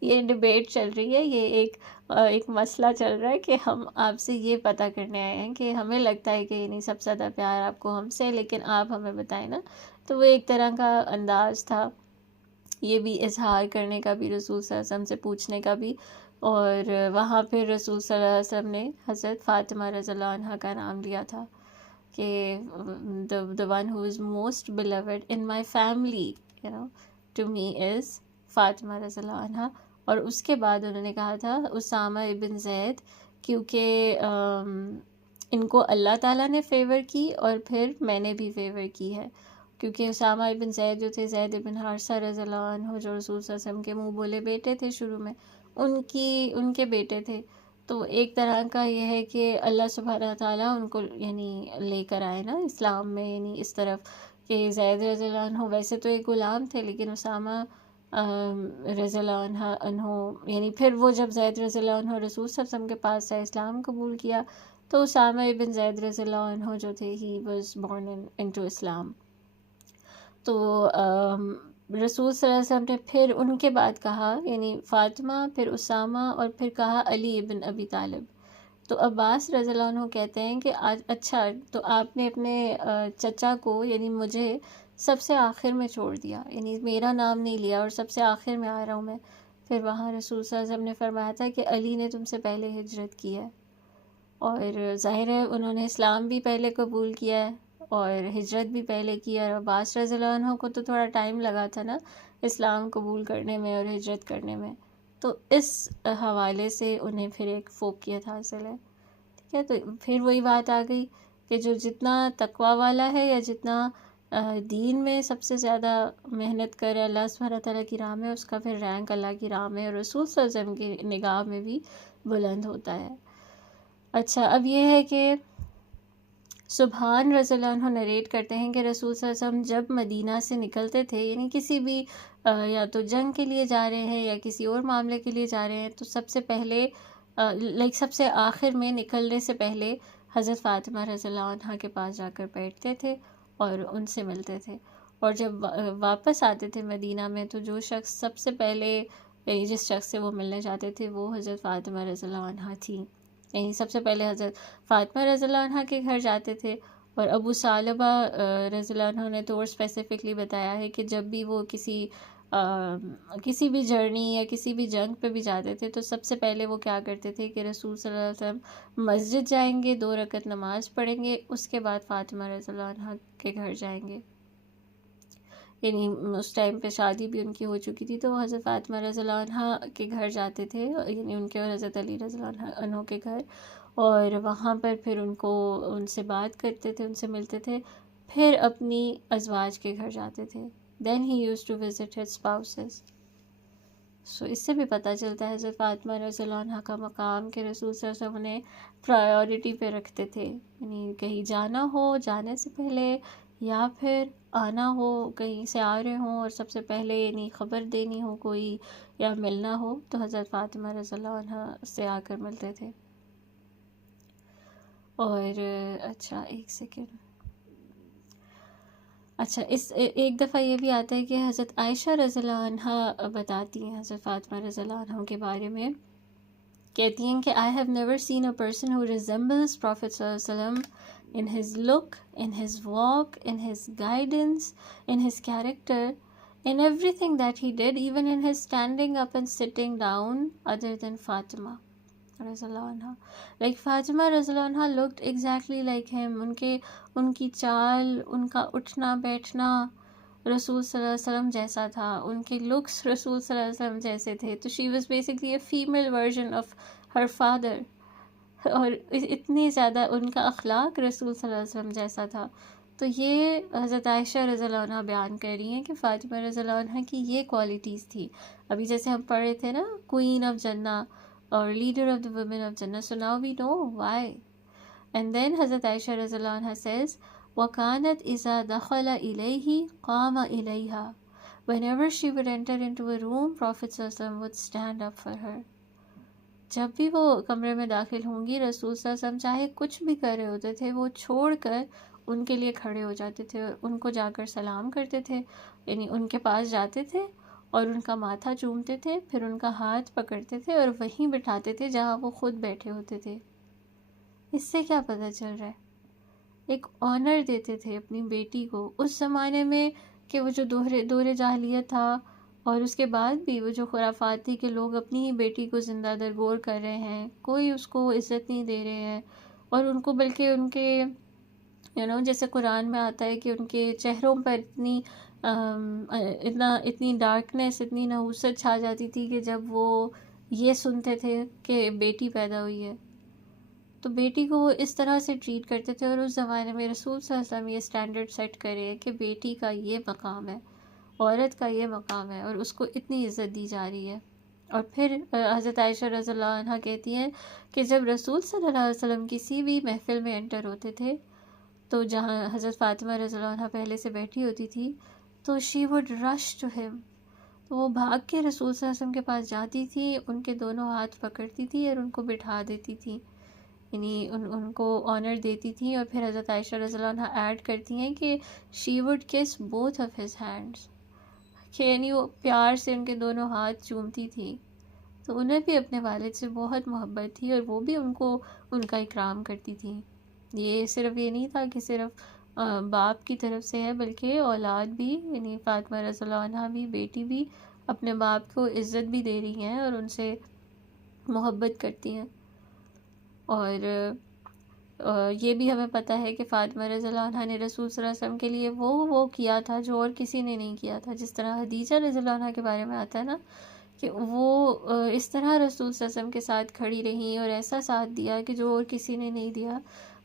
یہ ڈیبیٹ چل رہی ہے، یہ ایک ایک مسئلہ چل رہا ہے کہ ہم آپ سے یہ پتہ کرنے آئے ہیں کہ ہمیں لگتا ہے کہ نہیں سب سے زیادہ پیار آپ کو ہم سے، لیکن آپ ہمیں بتائیں نا. تو وہ ایک طرح کا انداز تھا، یہ بھی اظہار کرنے کا بھی، رسول صلی اللہ علیہ وسلم سے پوچھنے کا بھی. اور وہاں پھر رسول صلی اللہ علیہ وسلم نے حضرت فاطمہ رضی اللہ عنہ کا نام لیا تھا کہ the one who is most beloved in my family, to me is Fatima رضی اللہ عنہ. اور اس کے بعد انہوں نے کہا تھا اسامہ ابن زید، کیونکہ ان کو اللہ تعالیٰ نے فیور کی اور پھر میں نے بھی فیور کی ہے، کیونکہ اسامہ ابن زید جو تھے، زید ابن حارثہ رضی اللہ عنہ، جو رسول صلی اللہ علیہ وسلم کے منہ بولے بیٹے تھے شروع میں، ان کے بیٹے تھے. تو ایک طرح کا یہ ہے کہ اللہ سبحانہ تعالیٰ ان کو یعنی لے کر آئے نا اسلام میں، یعنی اس طرف کہ زید رضی اللہ عنہ ویسے تو ایک غلام تھے، لیکن اسامہ رضی اللہ عنہ یعنی پھر وہ جب زید رضی اللہ عنہ رسول صلی اللہ علیہ وسلم کے پاس سے اسلام قبول کیا، تو اسامہ ابن زید رضی اللہ عنہ جو تھے ہی واز بورن انٹو اسلام. تو رسول صلی اللہ علیہ وسلم نے پھر ان کے بعد کہا، یعنی فاطمہ، پھر اسامہ، اور پھر کہا علی ابن ابی طالب. تو عباس رضی اللہ عنہ کہتے ہیں کہ آج اچھا تو آپ نے اپنے چچا کو یعنی مجھے سب سے آخر میں چھوڑ دیا، یعنی میرا نام نہیں لیا اور سب سے آخر میں آ رہا ہوں میں. پھر وہاں رسول صلی اللہ علیہ وسلم نے فرمایا تھا کہ علی نے تم سے پہلے ہجرت کی ہے، اور ظاہر ہے انہوں نے اسلام بھی پہلے قبول کیا ہے اور ہجرت بھی پہلے کی ہے. اور عباس رضی اللہ عنہ کو تو تھوڑا ٹائم لگا تھا نا اسلام قبول کرنے میں اور ہجرت کرنے میں، تو اس حوالے سے انہیں پھر ایک فوقیت حاصل ہے. ٹھیک ہے، تو پھر وہی بات آ گئی کہ جو جتنا تقوی والا ہے یا جتنا دین میں سب سے زیادہ محنت کرے اللہ سبحانہ تعالیٰ کی راہ میں، اس کا پھر رینک اللہ کی راہ میں اور رسول صلی اللہ علیہ وسلم کی نگاہ میں بھی بلند ہوتا ہے. اچھا، اب یہ ہے کہ سبحان رضی اللہ عنہ نریٹ کرتے ہیں کہ رسول صلی اللہ علیہ وسلم جب مدینہ سے نکلتے تھے، یعنی کسی بھی یا تو جنگ کے لیے جا رہے ہیں یا کسی اور معاملے کے لیے جا رہے ہیں، تو سب سے پہلے سب سے آخر میں نکلنے سے پہلے حضرت فاطمہ رضی اللہ عنہ کے پاس جا کر بیٹھتے تھے اور ان سے ملتے تھے. اور جب واپس آتے تھے مدینہ میں، تو جو شخص سب سے پہلے جس شخص سے وہ ملنے جاتے تھے وہ حضرت فاطمہ رضی اللہ عنہ تھیں. یعنی سب سے پہلے حضرت فاطمہ رضی اللہ عنہ کے گھر جاتے تھے. اور ابو ثعلبہ رضی اللہ عنہ نے تو اور اسپیسیفکلی بتایا ہے کہ جب بھی وہ کسی بھی جرنی یا کسی بھی جنگ پہ بھی جاتے تھے، تو سب سے پہلے وہ کیا کرتے تھے کہ رسول صلی اللہ علیہ وسلم مسجد جائیں گے، 2 رکعت نماز پڑھیں گے، اس کے بعد فاطمہ رضی اللہ عنہ کے گھر جائیں گے. یعنی اس ٹائم پہ شادی بھی ان کی ہو چکی تھی، تو وہ حضرت فاطمہ رضی اللہ عنہ کے گھر جاتے تھے، یعنی ان کے اور حضرت علی رضی اللہ عنہ کے گھر، اور وہاں پر پھر ان سے بات کرتے تھے، ان سے ملتے تھے. پھر اپنی ازواج کے گھر جاتے تھے. Then he used to visit his spouses. So اس سے بھی پتہ چلتا ہے حضرت فاطمہ رضی اللہ عنہ کا مقام کہ رسول صلی اللہ علیہ وسلم انہیں پرائیورٹی پہ رکھتے تھے. یعنی کہیں جانا ہو، جانے سے پہلے، یا پھر آنا ہو، کہیں سے آ رہے ہوں اور سب سے پہلے یعنی خبر دینی ہو کوئی یا ملنا ہو، تو حضرت فاطمہ رضی اللہ عنہ سے آ کر ملتے تھے. اور اچھا ایک سیکنڈ، اچھا ایک دفعہ یہ بھی آتا ہے کہ حضرت عائشہ رضی اللہ عنہ بتاتی ہیں حضرت فاطمہ رضی اللہ عنہ کے بارے میں، کہتی ہیں کہ I have never seen a person who resembles Prophet صلی اللہ علیہ وسلم in his look, in his walk, in his guidance, in his character, in everything that he did, even in his standing up and sitting down, other than Fatima رضی اللہ عنہ. Like فاطمہ رضی اللہ عنہ looked exactly like him. ان کی چال، ان کا اٹھنا بیٹھنا رسول صلی اللہ علیہ وسلم جیسا تھا، ان کے لکس رسول صلی اللہ علیہ وسلم جیسے تھے. تو she was basically a female version of her father. اور اتنی زیادہ ان کا اخلاق رسول صلی اللہ علیہ وسلم جیسا تھا. تو یہ حضرت عائشہ رضی اللہ عنہ بیان کر رہی ہیں کہ فاطمہ رضی اللہ عنہ کی یہ کوالٹیز تھی. ابھی جیسے ہم پڑھ رہے تھے نا، کوئین آف جنہ اور leader of the women of Jannah. So now we know why. And then حضرت عائشہ رضی اللہ عنہ says وَكَانَتْ إِذَا دَخَلَ إِلَيْهِ قَامَ إِلَيْهَا. Whenever she would enter into a room, Prophet صلی اللہ علیہ وسلم would stand up for her. جب بھی وہ کمرے میں داخل ہوں گی، رسول صلی اللہ علیہ وسلم چاہے کچھ بھی کر رہے ہوتے تھے، وہ چھوڑ کر ان کے لیے کھڑے ہو جاتے تھے، ان کو جا کر سلام کرتے تھے، یعنی ان کے پاس جاتے تھے اور ان کا ماتھا چومتے تھے، پھر ان کا ہاتھ پکڑتے تھے اور وہیں بٹھاتے تھے جہاں وہ خود بیٹھے ہوتے تھے۔ اس سے کیا پتہ چل رہا ہے؟ ایک آنر دیتے تھے اپنی بیٹی کو اس زمانے میں، کہ وہ جو دور جاہلیت تھا، اور اس کے بعد بھی وہ جو خرافات تھی کہ لوگ اپنی ہی بیٹی کو زندہ درگور کر رہے ہیں، کوئی اس کو عزت نہیں دے رہے ہیں، اور ان کو بلکہ ان کے جیسے قرآن میں آتا ہے کہ ان کے چہروں پر اتنی ڈارکنیس، اتنی نحوست چھا جاتی تھی کہ جب وہ یہ سنتے تھے کہ بیٹی پیدا ہوئی ہے، تو بیٹی کو وہ اس طرح سے ٹریٹ کرتے تھے۔ اور اس زمانے میں رسول صلی اللہ علیہ وسلم یہ اسٹینڈرڈ سیٹ کرے کہ بیٹی کا یہ مقام ہے، عورت کا یہ مقام ہے، اور اس کو اتنی عزت دی جا رہی ہے۔ اور پھر حضرت عائشہ رضی اللہ عنہ کہتی ہیں کہ جب رسول صلی اللہ علیہ وسلم کسی بھی محفل میں انٹر ہوتے تھے، تو جہاں حضرت فاطمہ رضی اللہ عنہ پہلے سے بیٹھی ہوتی تھی، تو شی وڈ رش ٹو ہم، تو وہ بھاگ کے رسول صلی اللہ علیہ وسلم کے پاس جاتی تھی، ان کے دونوں ہاتھ پکڑتی تھی اور ان کو بٹھا دیتی تھی، یعنی ان کو آنر دیتی تھی۔ اور پھر حضرت عائشہ رضی اللہ عنہ ایڈ کرتی ہیں کہ شی وڈ کس بوتھ آف ہز ہینڈس، کہ یعنی وہ پیار سے ان کے دونوں ہاتھ چومتی تھی۔ تو انہیں بھی اپنے والد سے بہت محبت تھی، اور وہ بھی ان کو ان کا اکرام کرتی تھی۔ یہ صرف یہ نہیں تھا کہ صرف باپ کی طرف سے ہے، بلکہ اولاد بھی، یعنی فاطمہ رضی اللہ عنہ بھی، بیٹی بھی اپنے باپ کو عزت بھی دے رہی ہیں اور ان سے محبت کرتی ہیں۔ اور یہ بھی ہمیں پتہ ہے کہ فاطمہ رضی اللہ عنہ نے رسول صلی اللہ علیہ وسلم کے لیے وہ کیا تھا جو اور کسی نے نہیں کیا تھا، جس طرح حدیجہ رضی اللہ عنہ کے بارے میں آتا ہے نا کہ وہ اس طرح رسول صلی اللہ علیہ وسلم کے ساتھ کھڑی رہیں اور ایسا ساتھ دیا کہ جو اور کسی نے نہیں دیا۔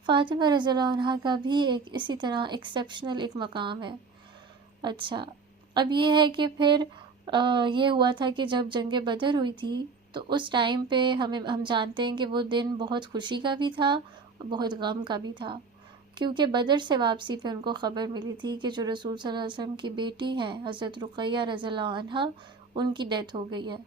فاطمہ رضی اللہ عنہ کا بھی ایک اسی طرح ایکسیپشنل ایک مقام ہے۔ اچھا، اب یہ ہے کہ پھر یہ ہوا تھا کہ جب جنگ بدر ہوئی تھی، تو اس ٹائم پہ ہم جانتے ہیں کہ وہ دن بہت خوشی کا بھی تھا اور بہت غم کا بھی تھا، کیونکہ بدر سے واپسی پہ ان کو خبر ملی تھی کہ جو رسول صلی اللہ علیہ وسلم کی بیٹی ہیں حضرت رقیہ رضی اللہ عنہا، ان کی ڈیتھ ہو گئی ہے،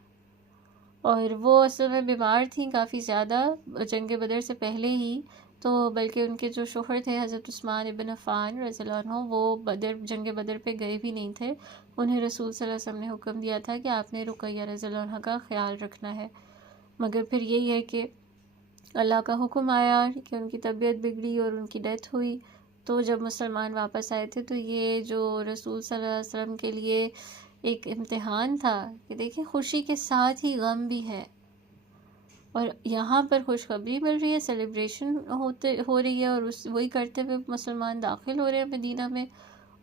اور وہ اصل میں بیمار تھیں کافی زیادہ جنگ بدر سے پہلے ہی، تو بلکہ ان کے جو شوہر تھے حضرت عثمان ابن عفان رضی اللہ عنہ، وہ جنگ بدر پہ گئے بھی نہیں تھے۔ انہیں رسول صلی اللہ علیہ وسلم نے حکم دیا تھا کہ آپ نے رقیہ رضی اللہ عنہ کا خیال رکھنا ہے، مگر پھر یہی ہے کہ اللہ کا حکم آیا کہ ان کی طبیعت بگڑی اور ان کی ڈیتھ ہوئی۔ تو جب مسلمان واپس آئے تھے، تو یہ جو رسول صلی اللہ علیہ وسلم کے لیے ایک امتحان تھا کہ دیکھیں خوشی کے ساتھ ہی غم بھی ہے، اور یہاں پر خوشخبری مل رہی ہے، سیلیبریشن ہو رہی ہے، اور وہی کرتے ہوئے مسلمان داخل ہو رہے ہیں مدینہ میں،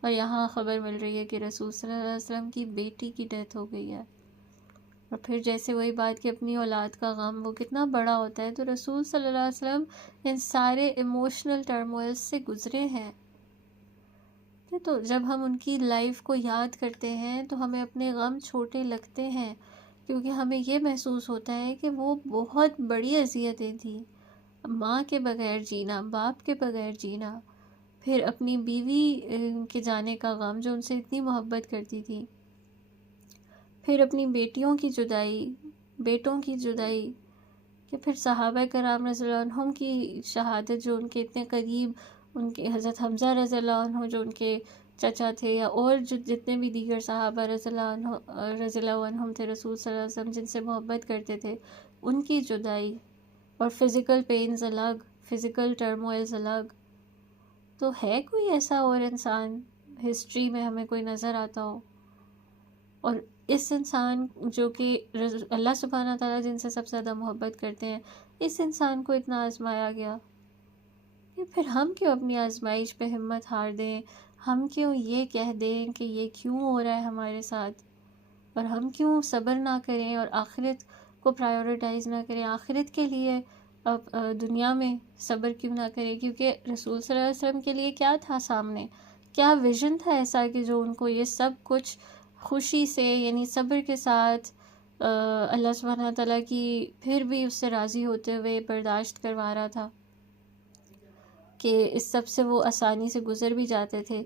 اور یہاں خبر مل رہی ہے کہ رسول صلی اللہ علیہ وسلم کی بیٹی کی ڈیتھ ہو گئی ہے۔ اور پھر جیسے وہی بات کہ اپنی اولاد کا غم وہ کتنا بڑا ہوتا ہے، تو رسول صلی اللہ علیہ وسلم ان سارے ایموشنل ٹرموئل سے گزرے ہیں۔ تو جب ہم ان کی لائف کو یاد کرتے ہیں تو ہمیں اپنے غم چھوٹے لگتے ہیں، کیونکہ ہمیں یہ محسوس ہوتا ہے کہ وہ بہت بڑی اذیتیں تھیں، ماں کے بغیر جینا، باپ کے بغیر جینا، پھر اپنی بیوی کے جانے کا غم جو ان سے اتنی محبت کرتی تھی، پھر اپنی بیٹیوں کی جدائی، بیٹوں کی جدائی، کہ پھر صحابہ کرام رضی اللہ عنہم کی شہادت جو ان کے اتنے قریب، ان کے حضرت حمزہ رضی اللہ عنہ جو ان کے چچا تھے، یا اور جو جتنے بھی دیگر صحابہ رضی اللہ عنہم تھے رسول صلی اللہ علیہ وسلم جن سے محبت کرتے تھے، ان کی جدائی، اور فزیکل پینز الگ، فزیکل ٹرموائلز الگ، تو ہے کوئی ایسا اور انسان ہسٹری میں ہمیں کوئی نظر آتا ہو؟ اور اس انسان جو کہ اللہ سبحانہ تعالیٰ جن سے سب سے زیادہ محبت کرتے ہیں، اس انسان کو اتنا آزمایا گیا، کہ پھر ہم کیوں اپنی آزمائش پہ ہمت ہار دیں؟ ہم کیوں یہ کہہ دیں کہ یہ کیوں ہو رہا ہے ہمارے ساتھ؟ اور ہم کیوں صبر نہ کریں اور آخرت کو پرائیورٹائز نہ کریں؟ آخرت کے لیے اب دنیا میں صبر کیوں نہ کریں؟ کیونکہ رسول صلی اللہ علیہ وسلم کے لیے کیا تھا سامنے، کیا ویژن تھا ایسا کہ جو ان کو یہ سب کچھ خوشی سے، یعنی صبر کے ساتھ اللہ سبحانہ تعالیٰ کی پھر بھی اس سے راضی ہوتے ہوئے برداشت کروا رہا تھا، کہ اس سب سے وہ آسانی سے گزر بھی جاتے تھے،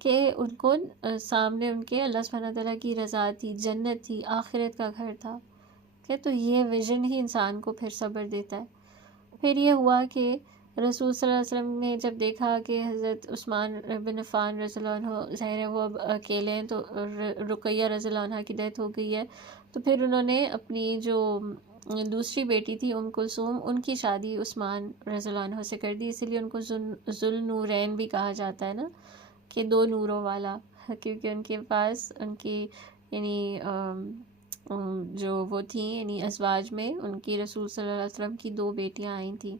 کہ ان کو سامنے ان کے اللہ سبحانہ تعالیٰ کی رضا تھی، جنت تھی، آخرت کا گھر تھا، کہ تو یہ ویژن ہی انسان کو پھر صبر دیتا ہے۔ پھر یہ ہوا کہ رسول صلی اللہ علیہ وسلم نے جب دیکھا کہ حضرت عثمان بن عفان رضی اللہ عنہ ظاہر ہے وہ اب اکیلے ہیں، تو رقیہ رضی اللہ عنہ کی ڈیتھ ہو گئی ہے، تو پھر انہوں نے اپنی جو دوسری بیٹی تھی کلثوم، ان کی شادی عثمان رضی اللہ عنہ سے کر دی. اسی لیے ان کو ذوالنورین بھی کہا جاتا ہے نا، کہ دو نوروں والا، کیونکہ ان کے پاس ان کی یعنی جو وہ تھیں یعنی ازواج میں ان کی رسول صلی اللہ علیہ وسلم کی دو بیٹیاں آئی تھیں.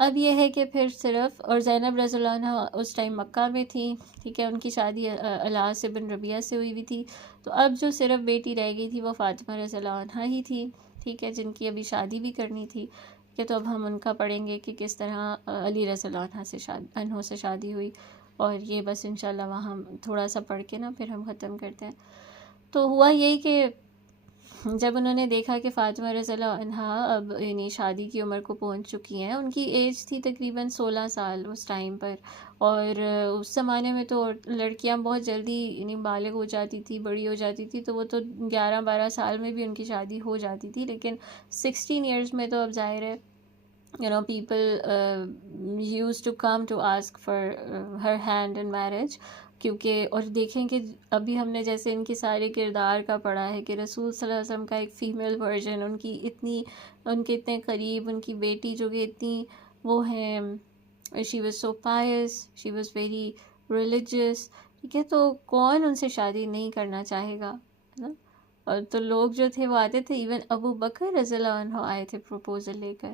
اب یہ ہے کہ پھر صرف، اور زینب رضی اللہ عنہ اس ٹائم مکہ میں تھیں، ٹھیک ہے، ان کی شادی العاص بن ربیعہ سے ہوئی ہوئی تھی. تو اب جو صرف بیٹی رہ گئی تھی وہ فاطمہ رضی اللہ عنہ ہی تھی، ٹھیک ہے، جن کی ابھی شادی بھی کرنی تھی. کہ تو اب ہم ان کا پڑھیں گے کہ کس طرح علی رضی اللہ عنہ سے شادی ہوئی، اور یہ بس انشاءاللہ وہاں ہم تھوڑا سا پڑھ کے نا پھر ہم ختم کرتے ہیں. تو ہوا یہی کہ جب انہوں نے دیکھا کہ فاطمہ رضی اللہ عنہا اب یعنی شادی کی عمر کو پہنچ چکی ہیں، ان کی ایج تھی تقریباً 16 سال اس ٹائم پر، اور اس زمانے میں تو لڑکیاں بہت جلدی یعنی بالغ ہو جاتی تھی، بڑی ہو جاتی تھی، تو وہ تو 11-12 سال میں بھی ان کی شادی ہو جاتی تھی. لیکن 16 ایئرز میں تو اب ظاہر ہے people used to come to ask for her hand in marriage. کیونکہ اور دیکھیں کہ ابھی ہم نے جیسے ان کی سارے کردار کا پڑھا ہے کہ رسول صلی اللہ علیہ وسلم کا ایک فیمیل ورژن، ان کے اتنے قریب، ان کی بیٹی جو کہ اتنی وہ ہیں، she was so pious, she was very religious، ٹھیک ہے، تو کون ان سے شادی نہیں کرنا چاہے گا، ہے نا. اور تو لوگ جو تھے وہ آتے تھے، ایون ابو بکر رضی اللہ عنہ آئے تھے پروپوزل لے کر،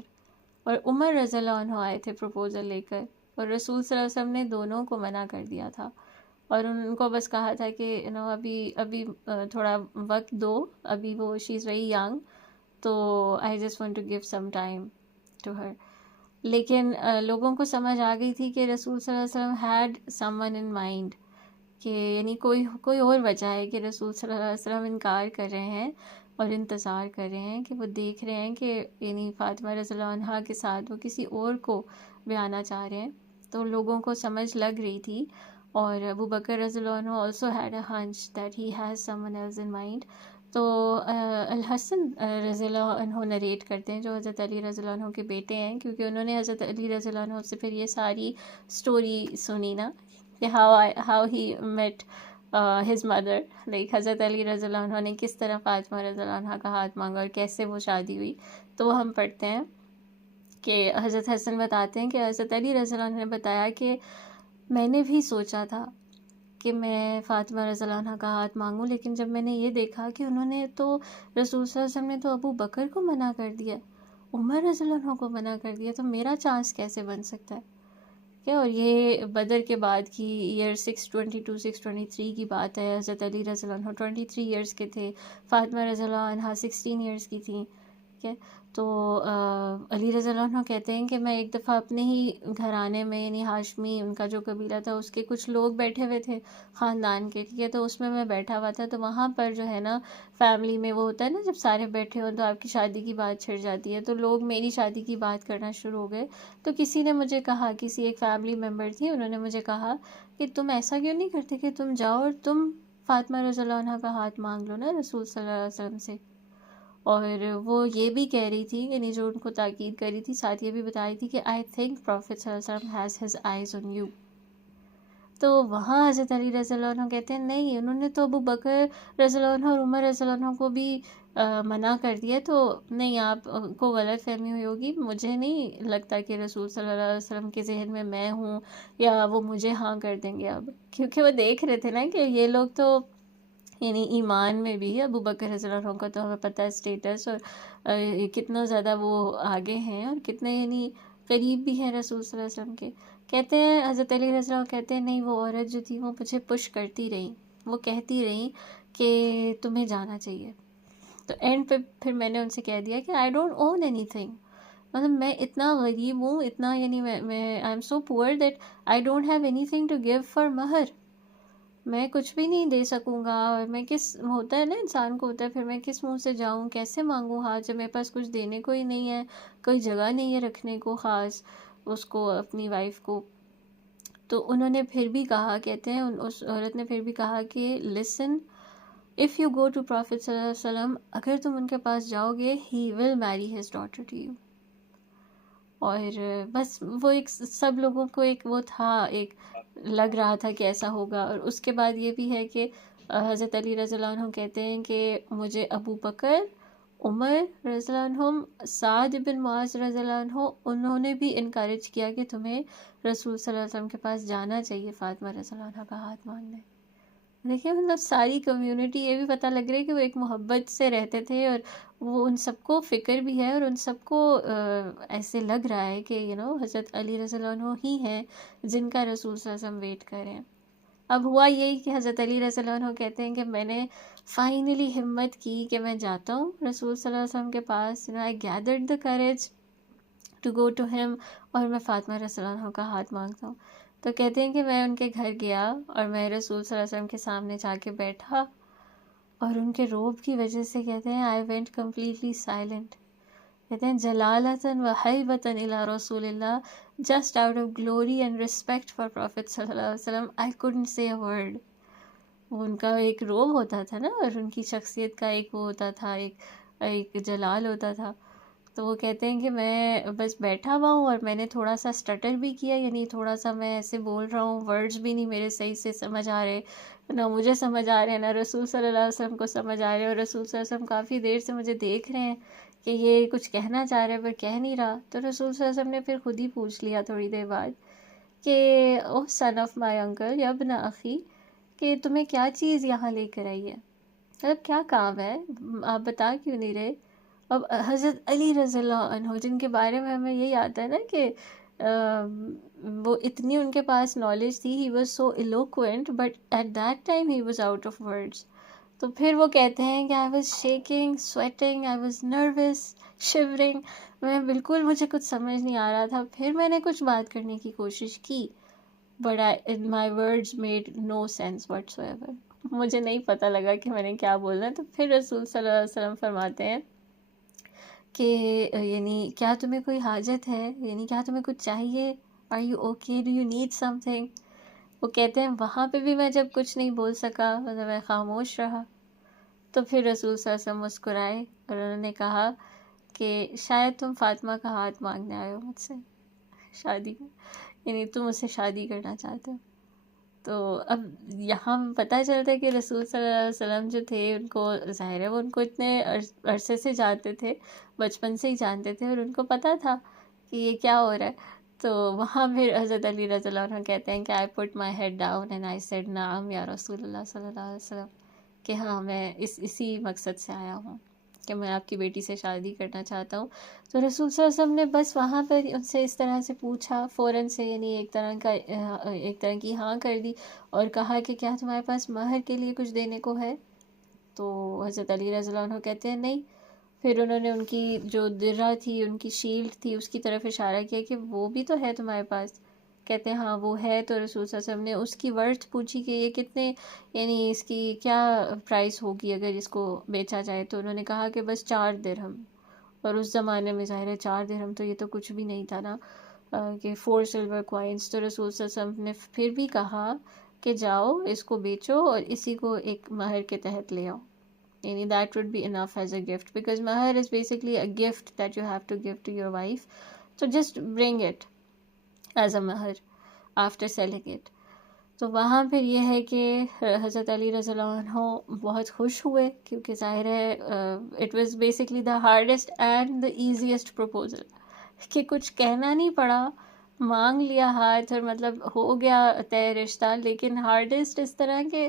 اور عمر رضی اللہ عنہ آئے تھے پروپوزل لے کر، اور رسول صلی اللہ علیہ وسلم نے دونوں کو منع کر دیا تھا، اور ان کو بس کہا تھا کہ ابھی تھوڑا وقت دو، ابھی وہ شی از ویری ینگ، تو I just want to give some time to her. لیکن لوگوں کو سمجھ آ گئی تھی کہ رسول صلی اللہ علیہ وسلم had some one in mind, کہ یعنی کوئی اور وجہ ہے کہ رسول صلی اللہ علیہ وسلم انکار کر رہے ہیں اور انتظار کر رہے ہیں، کہ وہ دیکھ رہے ہیں کہ یعنی فاطمہ رضی اللہ عنہا کے ساتھ وہ کسی اور کو بیانا چاہ رہے ہیں. تو لوگوں کو سمجھ لگ رہی تھی، اور ابو بکر رضی اللہ عنہ also had a hunch that he has someone else in mind. تو الحسن رضی اللہ عنہ نریٹ کرتے ہیں، جو حضرت علی رضی اللہ عنہ کے بیٹے ہیں، کیونکہ انہوں نے حضرت علی رضی اللہ عنہ سے پھر یہ ساری سٹوری سنی نا، کہ how he met his mother، like حضرت علی رضی اللہ عنہ نے کس طرح فاطمہ رضی اللہ عنہ کا ہاتھ مانگا اور کیسے وہ شادی ہوئی. تو وہ ہم پڑھتے ہیں کہ حضرت حسن بتاتے ہیں کہ حضرت علی رضی اللہ عنہ نے بتایا کہ میں نے بھی سوچا تھا کہ میں فاطمہ رضی اللہ عنہ کا ہاتھ مانگوں، لیکن جب میں نے یہ دیکھا کہ انہوں نے تو رسول صلی اللہ علیہ وسلم نے تو ابو بکر کو منع کر دیا، عمر رضی اللہ عنہ کو منع کر دیا، تو میرا چانس کیسے بن سکتا ہے کیا. اور یہ بدر کے بعد کی ایئر 622-623 کی بات ہے. حضرت علی رضی اللہ عنہ 23 ایئرس کے تھے، فاطمہ رضی اللہ عنہ 16 ایئرس کی تھیں، ٹھیک ہے. تو علی رضی اللہ عنہ کہتے ہیں کہ میں ایک دفعہ اپنے ہی گھرانے میں یعنی ہاشمی ان کا جو قبیلہ تھا اس کے کچھ لوگ بیٹھے ہوئے تھے خاندان کے، ٹھیک ہے، تو اس میں بیٹھا ہوا تھا. تو وہاں پر جو ہے نا فیملی میں وہ ہوتا ہے نا جب سارے بیٹھے ہوں تو آپ کی شادی کی بات چھڑ جاتی ہے، تو لوگ میری شادی کی بات کرنا شروع ہو گئے. تو کسی نے مجھے کہا، کسی ایک فیملی ممبر تھی، انہوں نے مجھے کہا کہ تم ایسا کیوں نہیں کرتے کہ تم جاؤ اور تم فاطمہ رضی اللہ عنہ کا ہاتھ مانگ لو نا رسول صلی اللہ علیہ وسلم سے. اور وہ یہ بھی کہہ رہی تھی یعنی جو ان کو تاکید کر رہی تھی، ساتھ یہ بھی بتا رہی تھی کہ آئی تھنک پروفیٹ صلی اللہ علیہ وسلم has his eyes on you. تو وہاں حضرت علی رضی اللہ عنہ کہتے ہیں نہیں، انہوں نے تو ابو بکر رضی اللہ عنہ اور عمر رضی اللہ عنہ کو بھی منع کر دیا، تو نہیں، آپ کو غلط فہمی ہوئی ہوگی، مجھے نہیں لگتا کہ رسول صلی اللہ علیہ وسلم کے ذہن میں ہوں یا وہ مجھے ہاں کر دیں گے اب. کیونکہ وہ دیکھ رہے تھے نا کہ یہ لوگ تو یعنی ایمان میں بھی ابو بکر رضی اللہ عنہ کا تو ہمیں پتہ ہے اسٹیٹس، اور کتنا زیادہ وہ آگے ہیں اور کتنے یعنی قریب بھی ہیں رسول صلی اللہ علیہ وسلم کے. کہتے ہیں حضرت علی رضی اللہ عنہ کہتے ہیں نہیں، وہ عورت جو تھی وہ مجھے پش کرتی رہی، وہ کہتی رہی کہ تمہیں جانا چاہیے. تو اینڈ پہ پھر میں نے ان سے کہہ دیا کہ I don't own any thing, مطلب میں اتنا غریب ہوں، اتنا یعنی میں آئی am so poor that I don't have anything to give for مہر، میں کچھ بھی نہیں دے سکوں گا. اور میں ہوتا ہے نا انسان کو ہوتا ہے پھر میں کس منہ سے جاؤں، کیسے مانگوں ہاتھ، جب میرے پاس کچھ دینے کو ہی نہیں ہے، کوئی جگہ نہیں ہے رکھنے کو خاص اس کو، اپنی وائف کو. تو انہوں نے پھر بھی کہا، کہتے ہیں اس عورت نے پھر بھی کہا کہ listen, if you go to prophet صلی اللہ علیہ وسلم، اگر تم ان کے پاس جاؤ گے، ہی ول میری ہز ڈاٹر ٹو یو. اور بس وہ ایک سب لوگوں کو ایک وہ تھا، ایک لگ رہا تھا کہ ایسا ہوگا. اور اس کے بعد یہ بھی ہے کہ حضرت علی رضی اللہ عنہ کہتے ہیں کہ مجھے ابو بکر، عمر رضی اللہ عنہم، سعد بن معاذ رضی اللہ عنہ، انہوں نے بھی انکریج کیا کہ تمہیں رسول صلی اللہ علیہ وسلم کے پاس جانا چاہیے فاطمہ رضی اللہ عنہ کا ہاتھ مانگنے. دیکھیں مطلب ساری کمیونٹی، یہ بھی پتہ لگ رہا ہے کہ وہ ایک محبت سے رہتے تھے، اور وہ ان سب کو فکر بھی ہے، اور ان سب کو ایسے لگ رہا ہے کہ حضرت علی رضی اللہ عنہ ہی ہیں جن کا رسول صلی اللہ علیہ وسلم ویٹ کر رہے ہیں. اب ہوا یہی کہ حضرت علی رضی اللہ عنہ کہتے ہیں کہ میں نے فائنلی ہمت کی کہ میں جاتا ہوں رسول صلی اللہ علیہ وسلم کے پاس. I gathered the courage to go to him، اور میں فاطمہ رضی اللہ عنہ کا ہاتھ مانگتا ہوں. تو کہتے ہیں کہ میں ان کے گھر گیا اور میں رسول صلی اللہ علیہ وسلم کے سامنے جا کے بیٹھا، اور ان کے روب کی وجہ سے کہتے ہیں I went completely silent. کہتے ہیں جلالتاً و حیبتاً الی رسول اللہ، just out of glory and respect for Prophet صلی اللہ علیہ وسلم I couldn't say a word. وہ ان کا ایک روب ہوتا تھا نا، اور ان کی شخصیت کا ایک وہ ہوتا تھا، ایک جلال ہوتا تھا. تو وہ کہتے ہیں کہ میں بس بیٹھا ہوا ہوں، اور میں نے تھوڑا سا اسٹٹر بھی کیا، یعنی تھوڑا سا میں ایسے بول رہا ہوں، ورڈز بھی نہیں میرے صحیح سے سمجھ آ رہے، نہ مجھے سمجھ آ رہے ہیں، نہ رسول صلی اللہ علیہ وسلم کو سمجھ آ رہے ہیں. اور رسول صلی اللہ علیہ وسلم کافی دیر سے مجھے دیکھ رہے ہیں کہ یہ کچھ کہنا چاہ رہے ہیں پر کہہ نہیں رہا. تو رسول صلی اللہ علیہ وسلم نے پھر خود ہی پوچھ لیا تھوڑی دیر بعد کہ اوہ سن آف مائی انکل یا ابن اخی، کہ تمہیں کیا چیز یہاں لے کر آئی ہے، مطلب کیا کام ہے، آپ بتا کیوں نہیں رہے. اب حضرت علی رضی اللہ عنہ جن کے بارے میں ہمیں یہی آتا ہے نا کہ وہ اتنی ان کے پاس نالج تھی، he was so eloquent but at that time he was out of words. تو پھر وہ کہتے ہیں کہ I was shaking, sweating, I was nervous, shivering. میں بالکل، مجھے کچھ سمجھ نہیں آ رہا تھا. پھر میں نے کچھ بات کرنے کی کوشش کی، but my words made no sense whatsoever. مجھے نہیں پتہ لگا کہ میں نے کیا بولنا. تو پھر رسول صلی اللہ علیہ وسلم فرماتے ہیں کہ یعنی کیا تمہیں کوئی حاجت ہے، یعنی کیا تمہیں کچھ چاہیے، are you okay, do you need something. وہ کہتے ہیں وہاں پہ بھی میں جب کچھ نہیں بول سکا، مطلب میں خاموش رہا. تو پھر رسول صلی اللہ علیہ وسلم مسکرائے اور انہوں نے کہا کہ شاید تم فاطمہ کا ہاتھ مانگنے آئے ہو مجھ سے شادی میں، یعنی تم اس سے شادی کرنا چاہتے ہو. تو اب یہاں پتہ چلتا ہے کہ رسول صلی اللہ علیہ وسلم جو تھے، ان کو ظاہر ہے وہ ان کو اتنے عرصے سے جانتے تھے، بچپن سے ہی جانتے تھے، اور ان کو پتہ تھا کہ یہ کیا ہو رہا ہے. تو وہاں پھر حضرت علی رضی اللہ عنہ کہتے ہیں کہ I put my head down and I said نعم یا رسول اللہ صلی اللہ علیہ وسلم، کہ ہاں میں اسی مقصد سے آیا ہوں کہ میں آپ کی بیٹی سے شادی کرنا چاہتا ہوں. تو رسول صلی اللہ علیہ وسلم نے بس وہاں پر ان سے اس طرح سے پوچھا فوراً سے، یعنی ایک طرح کی ہاں کر دی، اور کہا کہ کیا تمہارے پاس مہر کے لیے کچھ دینے کو ہے. تو حضرت علی رضی اللہ عنہ کہتے ہیں نہیں. پھر انہوں نے ان کی جو درہ تھی، ان کی شیلڈ تھی، اس کی طرف اشارہ کیا کہ وہ بھی تو ہے تمہارے پاس. کہتے ہیں ہاں وہ ہے. تو رسول صلی اللہ علیہ وسلم نے اس کی ورتھ پوچھی کہ یہ کتنے، یعنی اس کی کیا پرائس ہوگی اگر اس کو بیچا جائے. تو انہوں نے کہا کہ بس 4 درہم. اور اس زمانے میں ظاہر ہے 4 درہم تو یہ تو کچھ بھی نہیں تھا نا، کہ 4 سلور کوائنس. تو رسول صلی اللہ علیہ وسلم نے پھر بھی کہا کہ جاؤ اس کو بیچو اور اسی کو ایک مہر کے تحت لے آؤ. یعنی that would be enough as a gift, because mahar is basically a gift that you have to give to your wife. So just bring it as a mahar after selling it. تو وہاں پھر یہ ہے کہ حضرت علی رضی اللہ عنہ بہت خوش ہوئے، کیونکہ ظاہر ہے it was basically the hardest and the easiest proposal، کہ کچھ کہنا نہیں پڑا، مانگ لیا ہاتھ اور مطلب ہو گیا طے رشتہ. لیکن ہارڈسٹ اس طرح کہ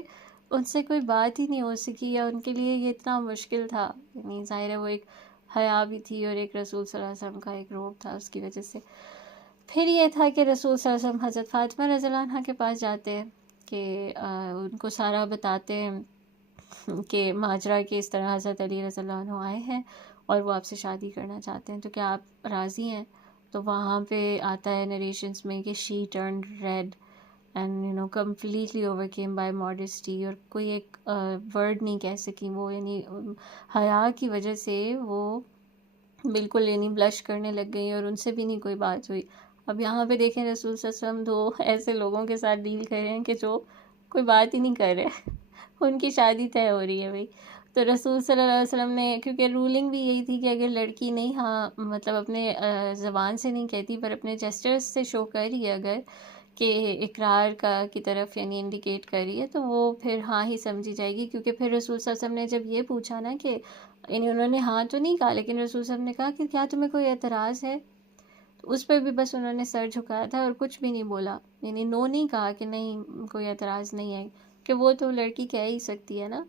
ان سے کوئی بات ہی نہیں ہو سکی، یا ان کے لیے یہ اتنا مشکل تھا. یعنی ظاہر ہے وہ ایک حیا بھی تھی اور ایک رسول صلی اللہ علیہ وسلم کا ایک روب تھا، اس کی وجہ سے. پھر یہ تھا کہ رسول صلی اللہ علیہ وسلم حضرت فاطمہ رضی اللہ عنہ کے پاس جاتے ہیں کہ ان کو سارا بتاتے ہیں کہ ماجرا کہ اس طرح حضرت علی رضی اللہ عنہ آئے ہیں اور وہ آپ سے شادی کرنا چاہتے ہیں، تو کیا آپ راضی ہیں. تو وہاں پہ آتا ہے نریشنز میں کہ she turned red and completely overcame by modesty، اور کوئی ایک ورڈ نہیں کہہ سکی وہ، یعنی حیا کی وجہ سے وہ بالکل یعنی بلش کرنے لگ گئی، اور ان سے بھی نہیں کوئی بات ہوئی. اب یہاں پہ دیکھیں رسول صلی اللہ علیہ وسلم 2 ایسے لوگوں کے ساتھ ڈیل کر رہے ہیں کہ جو کوئی بات ہی نہیں کر رہے ان کی شادی طے ہو رہی ہے بھائی. تو رسول صلی اللہ علیہ وسلم نے، کیونکہ رولنگ بھی یہی تھی کہ اگر لڑکی نہیں ہاں مطلب اپنے زبان سے نہیں کہتی پر اپنے جسٹرز سے شو کر رہی ہے اگر کہ اقرار کی طرف یعنی انڈیکیٹ کر رہی ہے تو وہ پھر ہاں ہی سمجھی جائے گی. کیونکہ پھر رسول صلی اللہ علیہ وسلم نے جب یہ پوچھا نا کہ یعنی انہوں نے ہاں تو نہیں کہا لیکن رسول صلی اللہ علیہ وسلم نے کہا کہ کیا تمہیں کوئی اعتراض ہے، تو اس پہ بھی بس انہوں نے سر جھکایا تھا اور کچھ بھی نہیں بولا، یعنی نو نہیں کہا کہ نہیں کوئی اعتراض نہیں ہے، کہ وہ تو لڑکی کہہ ہی سکتی ہے نا،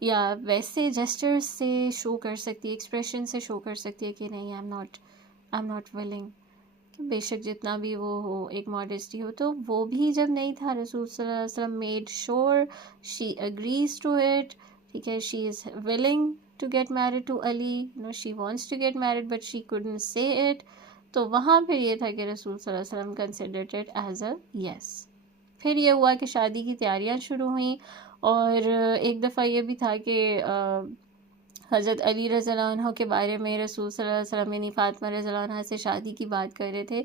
یا ویسے جسچر سے شو کر سکتی ہے، ایکسپریشن سے شو کر سکتی ہے کہ نہیں آئی ایم ناٹ ولنگ. بے شک جتنا بھی وہ ہو ایک ماڈesٹی ہو، تو وہ بھی جب نہیں تھا رسول صلی اللہ علیہ وسلم میڈ شور شی اگریز ٹو اٹ. ٹھیک ہے، she is willing to get married to Ali, she wants to get married but she couldn't say it. تو وہاں پھر یہ تھا کہ رسول صلی اللہ علیہ وسلم considered it as a yes. پھر یہ ہوا کہ شادی کی تیاریاں شروع ہوئیں، اور ایک دفعہ یہ بھی تھا کہ حضرت علی رضی اللہ عنہ کے بارے میں رسول صلی اللہ علیہ وسلم یعنی فاطمہ رضی اللہ عنہ سے شادی کی بات کر رہے تھے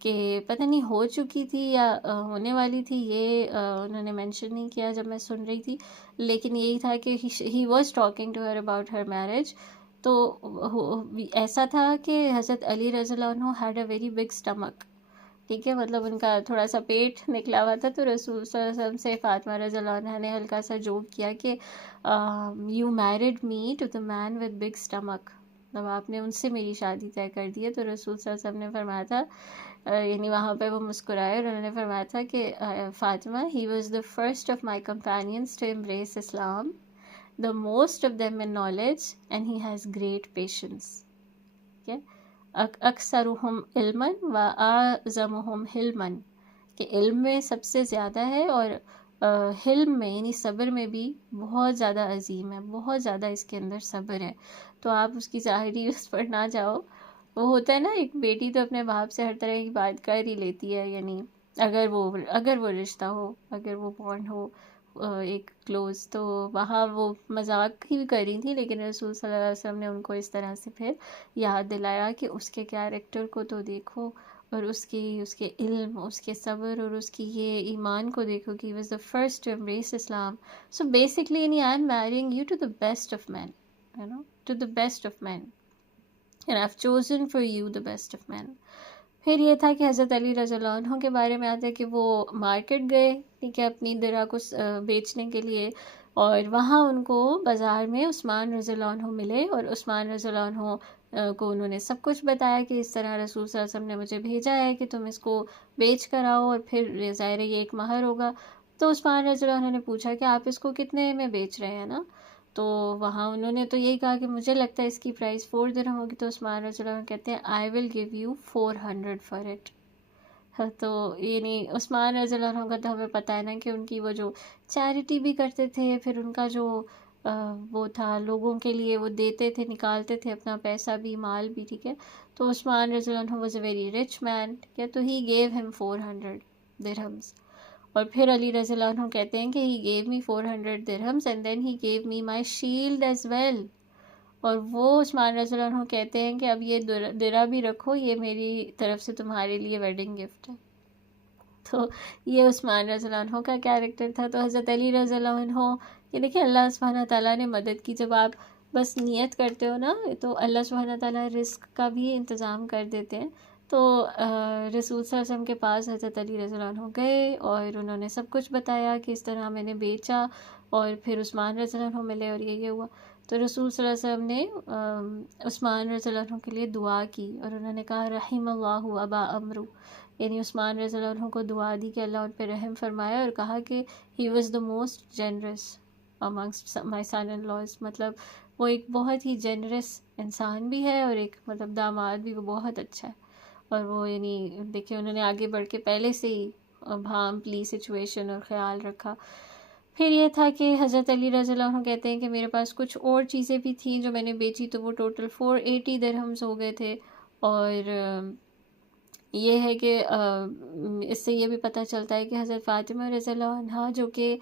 کہ پتہ نہیں ہو چکی تھی یا ہونے والی تھی، یہ انہوں نے مینشن نہیں کیا جب میں سن رہی تھی، لیکن یہی تھا کہ he was talking to her about her marriage. تو ایسا تھا کہ حضرت علی رضی اللہ عنہ had a very big stomach. ٹھیک ہے، مطلب ان کا تھوڑا سا پیٹ نکلا ہوا تھا، تو رسول صلی اللہ علیہ وسلم سے فاطمہ رضی اللہ عنہ نے ہلکا سا جوک کیا کہ you married me to the man with big stomach, مطلب آپ نے ان سے میری شادی طے کر دی ہے. تو رسول صلی اللہ علیہ وسلم نے فرمایا تھا یعنی وہاں پہ وہ مسکرائے اور انہوں نے فرمایا تھا کہ Fatima he was the first of my companions to embrace Islam, the most of them in knowledge and he has great patience. okay? اکثرہم علما و اعظمہم حلما، کہ علم میں سب سے زیادہ ہے اور حلم میں یعنی صبر میں بھی بہت زیادہ عظیم ہے، بہت زیادہ اس کے اندر صبر ہے. تو آپ اس کی ظاہری اس پر نہ جاؤ. وہ ہوتا ہے نا ایک بیٹی تو اپنے باپ سے ہر طرح کی بات کر ہی لیتی ہے، یعنی اگر وہ رشتہ ہو، اگر وہ بانڈ ہو ایک کلوز، تو وہاں وہ مذاق ہی کر رہی تھی، لیکن رسول صلی اللہ علیہ وسلم نے ان کو اس طرح سے پھر یاد دلایا کہ اس کے کیریکٹر کو تو دیکھو، اور اس کے علم، اس کے صبر اور اس کی یہ ایمان کو دیکھو کہ he was the first to embrace Islam. So basically I am marrying you to the best of men, to the best of men, and I've chosen for you the best of men. پھر یہ تھا کہ حضرت علی رضی اللہ عنہ کے بارے میں آتا ہے کہ وہ مارکیٹ گئے، ٹھیک ہے، اپنی درہ کو بیچنے کے لیے، اور وہاں ان کو بازار میں عثمان رضی اللہ عنہ ملے، اور عثمان رضی اللہ عنہ کو انہوں نے سب کچھ بتایا کہ اس طرح رسول صلی اللہ علیہ وسلم نے مجھے بھیجا ہے کہ تم اس کو بیچ کر آؤ اور پھر ظاہر ہے یہ ایک مہر ہوگا. تو عثمان رضی اللہ عنہ نے پوچھا کہ آپ اس کو کتنے میں بیچ رہے ہیں نا، تو وہاں انہوں نے تو یہی کہا کہ مجھے لگتا ہے اس کی پرائس 4 درہم ہوگی. تو عثمان رضی اللہ عنہ کہتے ہیں I will give you 400 for it. تو یعنی عثمان رضی اللہ عنہ کا تو ہمیں پتہ ہے نا کہ ان کی وہ جو چیریٹی بھی کرتے تھے، پھر ان کا جو وہ تھا لوگوں کے لیے وہ دیتے تھے، نکالتے تھے اپنا پیسہ بھی مال بھی. ٹھیک ہے، تو عثمان رضی اللہ عنہ واز اے ویری رچ مین. ٹھیک ہے، تو ہی گیو ہم 400 درہمز. اور پھر علی رضی اللہ عنہ کہتے ہیں کہ he gave me 400 dirhams and then he gave me my shield as well. اور وہ عثمان رضی اللہ عنہ کہتے ہیں کہ اب یہ درہ بھی رکھو، یہ میری طرف سے تمہارے لیے ویڈنگ گفٹ ہے. تو یہ عثمان رضی اللہ عنہ کا کیریکٹر تھا. تو حضرت علی رضی اللہ عنہ، یہ دیکھیں اللہ سبحانہ تعالیٰ نے مدد کی. جب آپ بس نیت کرتے ہو نا تو اللہ سبحانہ تعالیٰ رزق کا بھی انتظام کر دیتے ہیں. تو رسول صلی اللہ علیہ وسلم کے پاس حضرت علی رضی اللہ عنہ گئے اور انہوں نے سب کچھ بتایا کہ اس طرح میں نے بیچا، اور پھر عثمان رضی اللہ عنہ ملے اور یہ ہوا. تو رسول صلی اللہ علیہ وسلم نے عثمان رضی اللہ عنہ کے لیے دعا کی، اور انہوں نے کہا رحم اللہ ابا عمرو، یعنی عثمان رضی اللہ عنہ کو دعا دی کہ اللہ ان پہ رحم فرمائے، اور کہا کہ he was the most generous amongst my son-in-laws. مطلب وہ ایک بہت ہی جنرس انسان بھی ہے، اور ایک مطلب داماد بھی وہ بہت اچھا ہے. اور وہ یعنی دیکھیں انہوں نے آگے بڑھ کے پہلے سے ہی بھانپ لی سچویشن اور خیال رکھا. پھر یہ تھا کہ حضرت علی رضی اللہ عنہ کہتے ہیں کہ میرے پاس کچھ اور چیزیں بھی تھیں جو میں نے بیچی، تو وہ ٹوٹل 480 درہمز ہو گئے تھے. اور یہ ہے کہ اس سے یہ بھی پتہ چلتا ہے کہ حضرت فاطمہ رضی اللہ عنہا جو کہ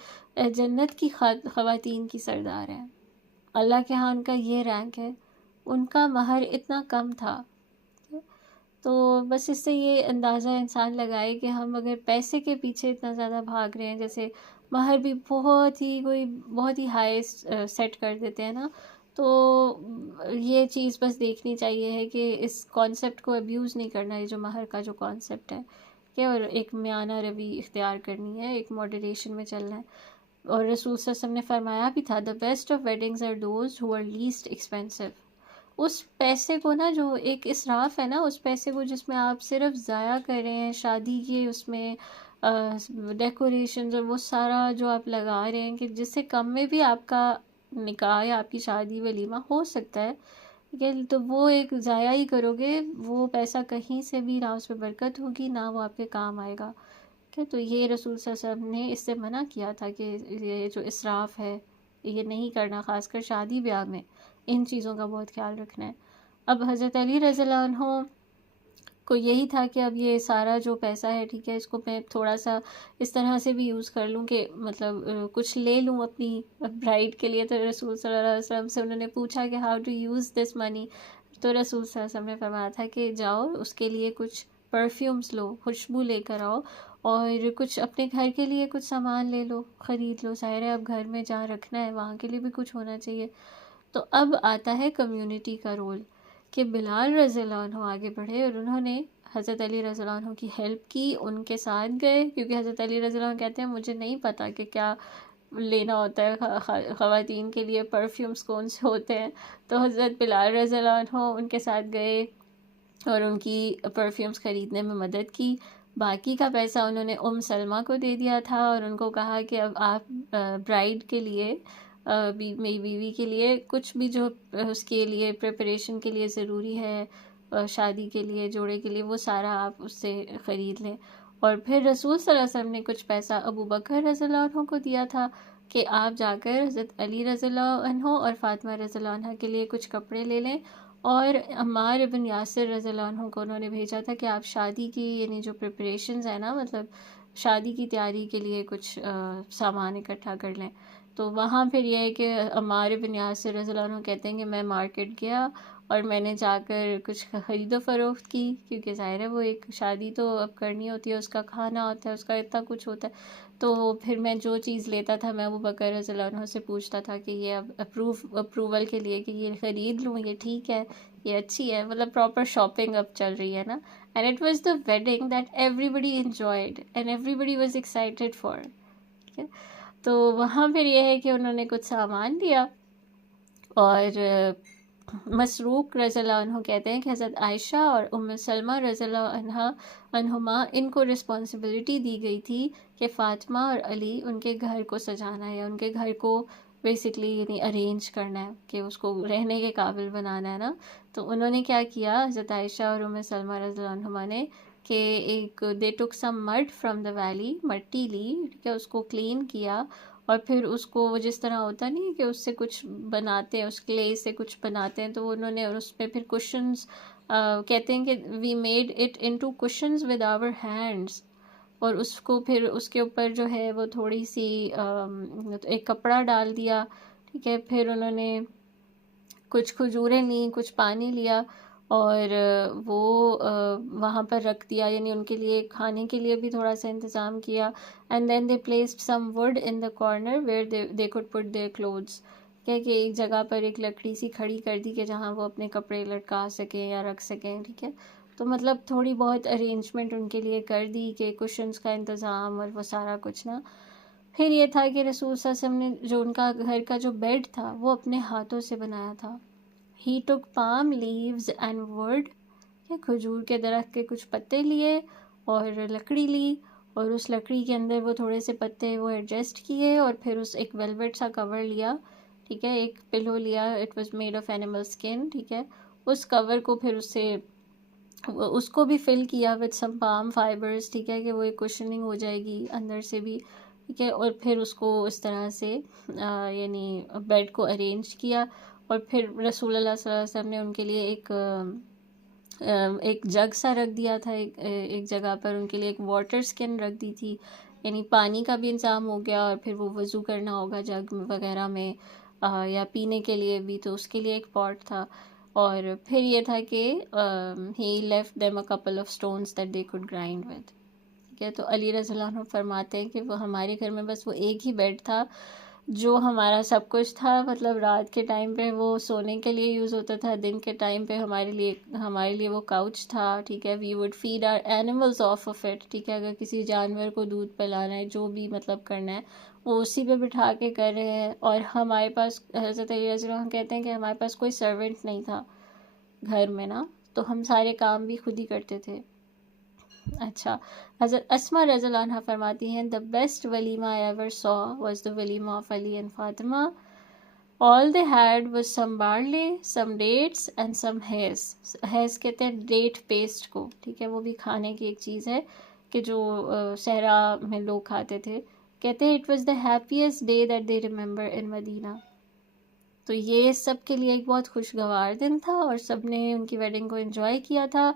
جنت کی خواتین کی سردار ہیں، اللہ کے ہاں ان کا یہ رینک ہے، ان کا مہر اتنا کم تھا. تو بس اس سے یہ اندازہ انسان لگائے کہ ہم اگر پیسے کے پیچھے اتنا زیادہ بھاگ رہے ہیں، جیسے مہر بھی بہت ہی ہائی سیٹ کر دیتے ہیں نا. تو یہ چیز بس دیکھنی چاہیے ہے کہ اس کانسیپٹ کو ابیوز نہیں کرنا ہے، جو مہر کا جو کانسیپٹ ہے کہ، اور ایک میانہ روی اختیار کرنی ہے، ایک ماڈریشن میں چلنا ہے. اور رسول صلی اللہ علیہ وسلم نے فرمایا بھی تھا، the best of weddings are those who are least expensive. اس پیسے کو نا، جو ایک اسراف ہے نا، اس پیسے کو جس میں آپ صرف ضائع کر رہے ہیں شادی کے اس میں ڈیکوریشنز اور وہ سارا جو آپ لگا رہے ہیں، کہ جس سے کم میں بھی آپ کا نکاح یا آپ کی شادی ولیمہ ہو سکتا ہے، ٹھیک ہے، تو وہ ایک ضائع ہی کرو گے. وہ پیسہ کہیں سے بھی نہ اس میں برکت ہوگی، نہ وہ آپ کے کام آئے گا. تو یہ رسول صلی اللہ علیہ وسلم نے اس سے منع کیا تھا کہ یہ جو اسراف ہے یہ نہیں کرنا، خاص کر شادی بیاہ میں ان چیزوں کا بہت خیال رکھنا ہے. اب حضرت علی رضی اللہ عنہ کو یہی تھا کہ اب یہ سارا جو پیسہ ہے، ٹھیک ہے، اس کو میں تھوڑا سا اس طرح سے بھی یوز کر لوں کہ مطلب کچھ لے لوں اپنی برائڈ کے لیے. تو رسول صلی اللہ علیہ وسلم سے انہوں نے پوچھا کہ ہاؤ ٹو یوز دس منی. تو رسول صلی اللہ علیہ وسلم نے فرمایا تھا کہ جاؤ اس کے لیے کچھ پرفیومز لو، خوشبو لے کر آؤ، اور کچھ اپنے گھر کے لیے کچھ سامان لے لو، خرید لو. ظاہر ہے اب گھر میں جہاں رکھنا ہے وہاں کے لیے بھی کچھ ہونا چاہیے. تو اب آتا ہے کمیونٹی کا رول، کہ بلال رضی اللہ عنہ آگے بڑھے اور انہوں نے حضرت علی رضی اللہ عنہ کی ہیلپ کی، ان کے ساتھ گئے. کیونکہ حضرت علی رضی اللہ عنہ کہتے ہیں مجھے نہیں پتا کہ کیا لینا ہوتا ہے خواتین کے لیے، پرفیومز کون سے ہوتے ہیں. تو حضرت بلال رضی اللہ عنہ ان کے ساتھ گئے اور ان کی پرفیومز خریدنے میں مدد کی. باقی کا پیسہ انہوں نے سلمہ کو دے دیا تھا، اور ان کو کہا کہ اب آپ برائڈ کے لیے، میری بیوی کے لیے کچھ بھی جو اس کے لیے پریپریشن کے لیے ضروری ہے، شادی کے لیے، جوڑے کے لیے، وہ سارا آپ اس سے خرید لیں. اور پھر رسول صلی اللہ علیہ وسلم نے کچھ پیسہ ابو بکر رضی اللہ عنہ کو دیا تھا کہ آپ جا کر حضرت علی رضی اللہ عنہ اور فاطمہ رضی اللہ عنہ کے لیے کچھ کپڑے لے لیں. اور عمار بن یاسر رضی اللہ عنہ کو انہوں نے بھیجا تھا کہ آپ شادی کی، یعنی جو پریپریشنز ہیں نا، مطلب شادی کی تیاری کے لیے کچھ سامان اکٹھا کر لیں. تو وہاں پھر یہ ہے کہ عمار بن یاسر رضی اللہ عنہ کہتے ہیں کہ میں مارکیٹ گیا اور میں نے جا کر کچھ خرید و فروخت کی، کیونکہ ظاہر ہے وہ ایک شادی تو اب کرنی ہوتی ہے، اس کا کھانا ہوتا ہے، اس کا اتنا کچھ ہوتا ہے. تو پھر میں جو چیز لیتا تھا میں ابو بکر رضی اللہ عنہ سے پوچھتا تھا کہ یہ اب اپروول کے لیے کہ یہ خرید لوں، یہ ٹھیک ہے، یہ اچھی ہے، مطلب پراپر شاپنگ اب چل رہی ہے نا. And it was the wedding that everybody enjoyed and everybody was excited for. ٹھیک ہے، تو وہاں پھر یہ ہے کہ انہوں نے کچھ سامان دیا. اور مسروق رضی اللہ عنہ کہتے ہیں کہ حضرت عائشہ اور سلمہ رضی اللہ عنہما ان کو رسپانسبلٹی دی گئی تھی کہ فاطمہ اور علی ان کے گھر کو سجانا ہے، یا ان کے گھر کو بیسکلی یعنی ارینج کرنا ہے، کہ اس کو رہنے کے قابل بنانا ہے نا. تو انہوں نے کیا کیا، حضرت عائشہ اور سلمہ رضی اللہ عنہما نے، کہ ایک دے ٹک سم مڈ فرام دا ویلی، مٹی لی، ٹھیک ہے، اس کو کلین کیا، اور پھر اس کو وہ جس طرح ہوتا نہیں کہ اس سے کچھ بناتے ہیں، اس کلے سے کچھ بناتے ہیں، تو انہوں نے اس پہ پھر کشنز، کہتے ہیں کہ we made it into cushions with our hands. اور اس کو پھر اس کے اوپر جو ہے وہ تھوڑی سی ایک کپڑا ڈال دیا، ٹھیک ہے. پھر انہوں نے کچھ کھجوریں لیں، کچھ پانی لیا، اور وہ وہاں پر رکھ دیا، یعنی ان کے لیے کھانے کے لیے بھی تھوڑا سا انتظام کیا. And then they placed some wood in the corner where they could put their clothes, کہ ایک جگہ پر ایک لکڑی سی کھڑی کر دی کہ جہاں وہ اپنے کپڑے لٹکا سکیں یا رکھ سکیں. ٹھیک ہے، تو مطلب تھوڑی بہت ارینجمنٹ ان کے لیے کر دی، کہ کشنز کا انتظام اور وہ سارا کچھ نا. پھر یہ تھا کہ رسول صلی اللہ علیہ وسلم نے جو ان کا گھر کا جو بیڈ تھا وہ اپنے ہاتھوں سے بنایا تھا. ہی ٹک پام لیوز اینڈ وڈ، کھجور کے درخت کے کچھ پتے لیے اور لکڑی لی، اور اس لکڑی کے اندر وہ تھوڑے سے پتے وہ ایڈجسٹ کیے، اور پھر اس ایک ویلویٹ سا کور لیا، ٹھیک ہے، ایک پلو لیا، it was made of animal skin, ٹھیک ہے. اس کور کو پھر اس کو بھی فل کیا وتھ سم پام فائبرز، ٹھیک ہے، کہ وہ ایک کوشننگ ہو جائے گی اندر سے بھی، ٹھیک ہے. اور پھر اس کو اس طرح سے یعنی بیڈ کو ارینج کیا. اور پھر رسول اللہ صلی اللہ علیہ وسلم نے ان کے لیے ایک جگ سا رکھ دیا تھا، ایک جگہ پر ان کے لیے ایک واٹر سکن رکھ دی تھی، یعنی پانی کا بھی انتظام ہو گیا، اور پھر وہ وضو کرنا ہوگا جگ وغیرہ میں، یا پینے کے لیے بھی، تو اس کے لیے ایک پاٹ تھا. اور پھر یہ تھا کہ he left them a couple of stones that they could grind with. ٹھیک ہے. تو علی رضی اللہ عنہ فرماتے ہیں کہ وہ ہمارے گھر میں بس وہ ایک ہی بیڈ تھا جو ہمارا سب کچھ تھا. مطلب رات کے ٹائم پہ وہ سونے کے لیے یوز ہوتا تھا، دن کے ٹائم پہ ہمارے لیے وہ کاؤچ تھا. ٹھیک ہے. We would feed our animals off of it. ٹھیک ہے. اگر کسی جانور کو دودھ پلانا ہے، جو بھی مطلب کرنا ہے، وہ اسی پہ بٹھا کے کر رہے ہیں. اور ہمارے پاس، حضرت علی رضی اللہ عنہ کہتے ہیں کہ ہمارے پاس کوئی سرونٹ نہیں تھا گھر میں نا، تو ہم سارے کام بھی خود ہی کرتے تھے. اچھا. حضرت اسما رضی اللہ عنہ فرماتی ہیں the best ولیمہ I ever saw was the ولیمہ of Ali and Fatima. All they had was some barley, some dates and some hairs. hairs کہتے ہیں ڈیٹ پیسٹ کو. ٹھیک ہے. وہ بھی کھانے کی ایک چیز ہے کہ جو صحرا میں لوگ کھاتے تھے. کہتے ہیں it was the happiest day that they remember in Medina. تو یہ سب کے لیے ایک بہت خوشگوار دن تھا اور سب نے ان کی ویڈنگ کو انجوائے کیا تھا.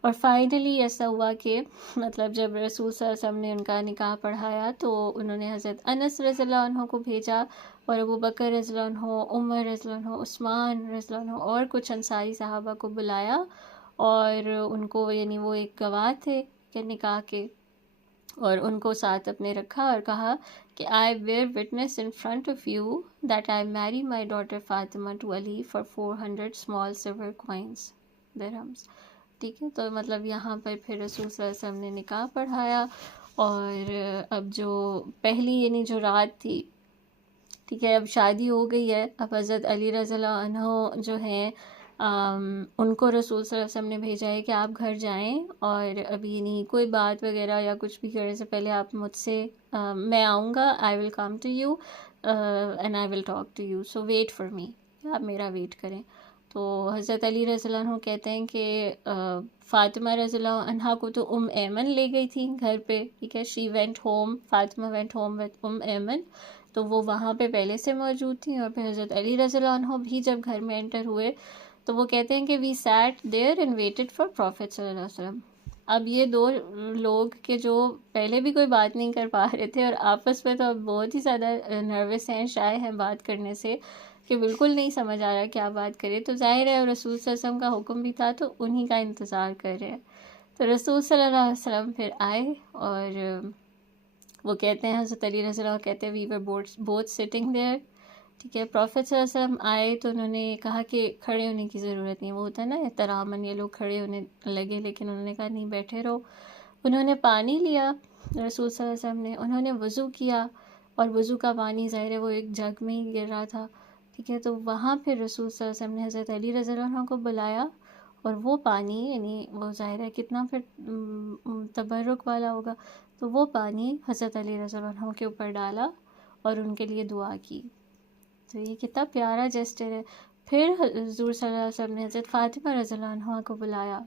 اور فائنلی ایسا ہوا کہ مطلب جب رسول صلی اللہ علیہ وسلم نے ان کا نکاح پڑھایا تو انہوں نے حضرت انس رضی اللہ عنہ کو بھیجا، اور ابو بکر رضی اللہ عنہ، عمر رضی اللہ عنہ، عثمان رضی اللہ عنہ اور کچھ انصاری صحابہ کو بلایا، اور ان کو یعنی وہ ایک گواہ تھے کہ نکاح کے، اور ان کو ساتھ اپنے رکھا اور کہا کہ I bear witness in front of you that I marry my daughter Fatima to Ali for 400 small silver coins, dirhams. ٹھیک ہے. تو مطلب یہاں پر پھر رسول صلی اللہ علیہ وسلم نے نکاح پڑھایا. اور اب جو پہلی یعنی جو رات تھی، ٹھیک ہے، اب شادی ہو گئی ہے. اب حضرت علی رضی اللہ عنہ جو ہیں ان کو رسول صلی اللہ علیہ وسلم نے بھیجا ہے کہ آپ گھر جائیں، اور ابھی نہیں کوئی بات وغیرہ یا کچھ بھی کرنے سے پہلے آپ مجھ سے میں آؤں گا، I will come to you and I will talk to you, so wait for me, آپ میرا ویٹ کریں. تو حضرت علی رضی اللہ عنہ کہتے ہیں کہ فاطمہ رضی اللہ عنہ کو تو ایمن لے گئی تھی گھر پہ. ٹھیک ہے. She went home, Fatima went home with Ayman. تو وہ وہاں پہ پہلے سے موجود تھیں. اور پھر حضرت علی رضی اللہ عنہ بھی جب گھر میں انٹر ہوئے تو وہ کہتے ہیں کہ we sat there and waited for prophet صلی اللہ علیہ وسلم. اب یہ دو لوگ کہ جو پہلے بھی کوئی بات نہیں کر پا رہے تھے اور آپس میں تو اب بہت ہی زیادہ نروس ہیں، شائع ہیں بات کرنے سے، کہ بالکل نہیں سمجھ آ رہا کیا بات کرے. تو ظاہر ہے رسول صلی اللہ علیہ وسلم کا حکم بھی تھا تو انہی کا انتظار کر رہے ہیں. تو رسول صلی اللہ علیہ وسلم پھر آئے، اور وہ کہتے ہیں، حضرت علی رضی اللہ عنہ کہتے ہیں وی ور بوتھ سٹنگ دیئر. ٹھیک ہے. پروفیٹ صلی اللہ علیہ وسلم آئے تو انہوں نے کہا کہ کھڑے ہونے کی ضرورت نہیں. وہ ہوتا ہے نا احتراماً یہ لوگ کھڑے ہونے لگے، لیکن انہوں نے کہا نہیں، بیٹھے رہو. انہوں نے پانی لیا رسول صلی اللہ علیہ وسلم نے، انہوں نے وضو کیا، اور وضو کا پانی ظاہر ہے وہ ایک جگ میں ہی گر رہا تھا. ٹھیک ہے. تو وہاں پھر رسول صلی اللہ علیہ وسلم نے حضرت علی رضی اللہ عنہ کو بلایا، اور وہ پانی یعنی وہ ظاہر ہے کتنا پھر تبرک والا ہوگا، تو وہ پانی حضرت علی رضی اللہ عنہ کے اوپر ڈالا اور ان کے لیے دعا کی. تو یہ کتنا پیارا جسٹر ہے. پھر حضور صلی اللہ علیہ وسلم نے حضرت فاطمہ رضی اللہ عنہ کو بلایا،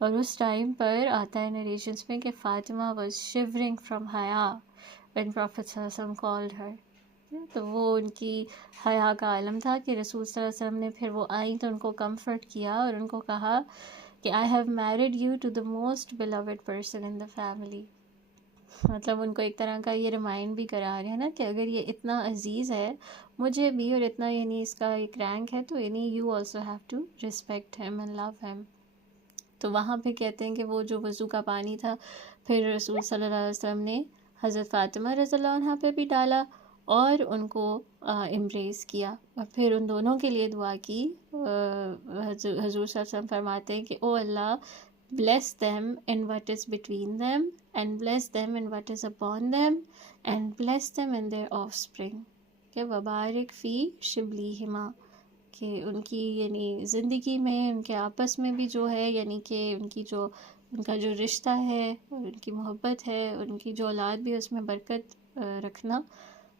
اور اس ٹائم پر آتا ہے نریشنز میں کہ فاطمہ واز شیورنگ فرام حیا when Prophet صلی اللہ علیہ وسلم called her. تو وہ ان کی حیا کا عالم تھا کہ رسول صلی اللہ علیہ وسلم نے پھر وہ آئیں تو ان کو کمفرٹ کیا اور ان کو کہا کہ I have married you to the most beloved person in the family. مطلب ان کو ایک طرح کا یہ ریمائنڈ بھی کرا رہے ہیں نا کہ اگر یہ اتنا عزیز ہے مجھے بھی، اور اتنا یعنی اس کا ایک رینک ہے، تو یعنی you also have to respect him and love him. تو وہاں پہ کہتے ہیں کہ وہ جو وضو کا پانی تھا پھر رسول صلی اللہ علیہ وسلم نے حضرت فاطمہ رضی اللہ عنہ پہ بھی ڈالا اور ان کو امبریس کیا، اور پھر ان دونوں کے لیے دعا کی. حضور صلی اللہ علیہ وسلم فرماتے ہیں کہ او اللہ، bless them in what is between them and bless them in what is upon them and bless them in their offspring. کہ وبارک فی شبلیہما، کہ ان کی یعنی زندگی میں ان کے آپس میں بھی جو ہے یعنی کہ ان کا جو رشتہ ہے اور ان کی محبت ہے، ان کی جو اولاد بھی اس میں برکت رکھنا.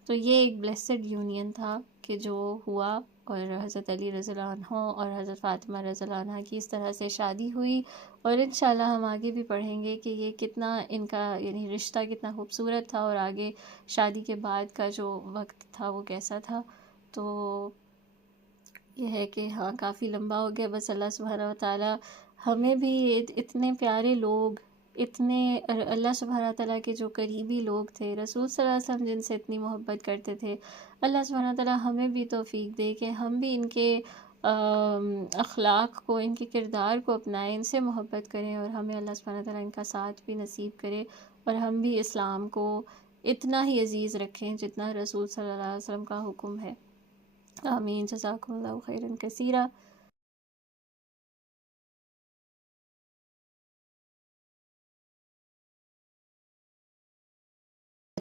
تو یہ ایک بلیسڈ یونین تھا کہ جو ہوا، اور حضرت علی رضی اللہ عنہ اور حضرت فاطمہ رضی اللہ عنہ کی اس طرح سے شادی ہوئی. اور انشاءاللہ ہم آگے بھی پڑھیں گے کہ یہ کتنا ان کا یعنی رشتہ کتنا خوبصورت تھا، اور آگے شادی کے بعد کا جو وقت تھا وہ کیسا تھا. تو یہ ہے کہ ہاں کافی لمبا ہو گیا. بس اللہ سبحانہ و تعالیٰ ہمیں بھی اتنے پیارے لوگ، اتنے اللہ سبحانہ تعالیٰ کے جو قریبی لوگ تھے، رسول صلی اللہ علیہ وسلم جن سے اتنی محبت کرتے تھے، اللہ سبحانہ تعالیٰ ہمیں بھی توفیق دے کہ ہم بھی ان کے اخلاق کو، ان کے کردار کو اپنائیں، ان سے محبت کریں، اور ہمیں اللہ سبحانہ تعالیٰ ان کا ساتھ بھی نصیب کرے. اور ہم بھی اسلام کو اتنا ہی عزیز رکھیں جتنا رسول صلی اللہ علیہ وسلم کا حکم ہے۔ آمین، جزاکم اللہ خیرا کثیرا۔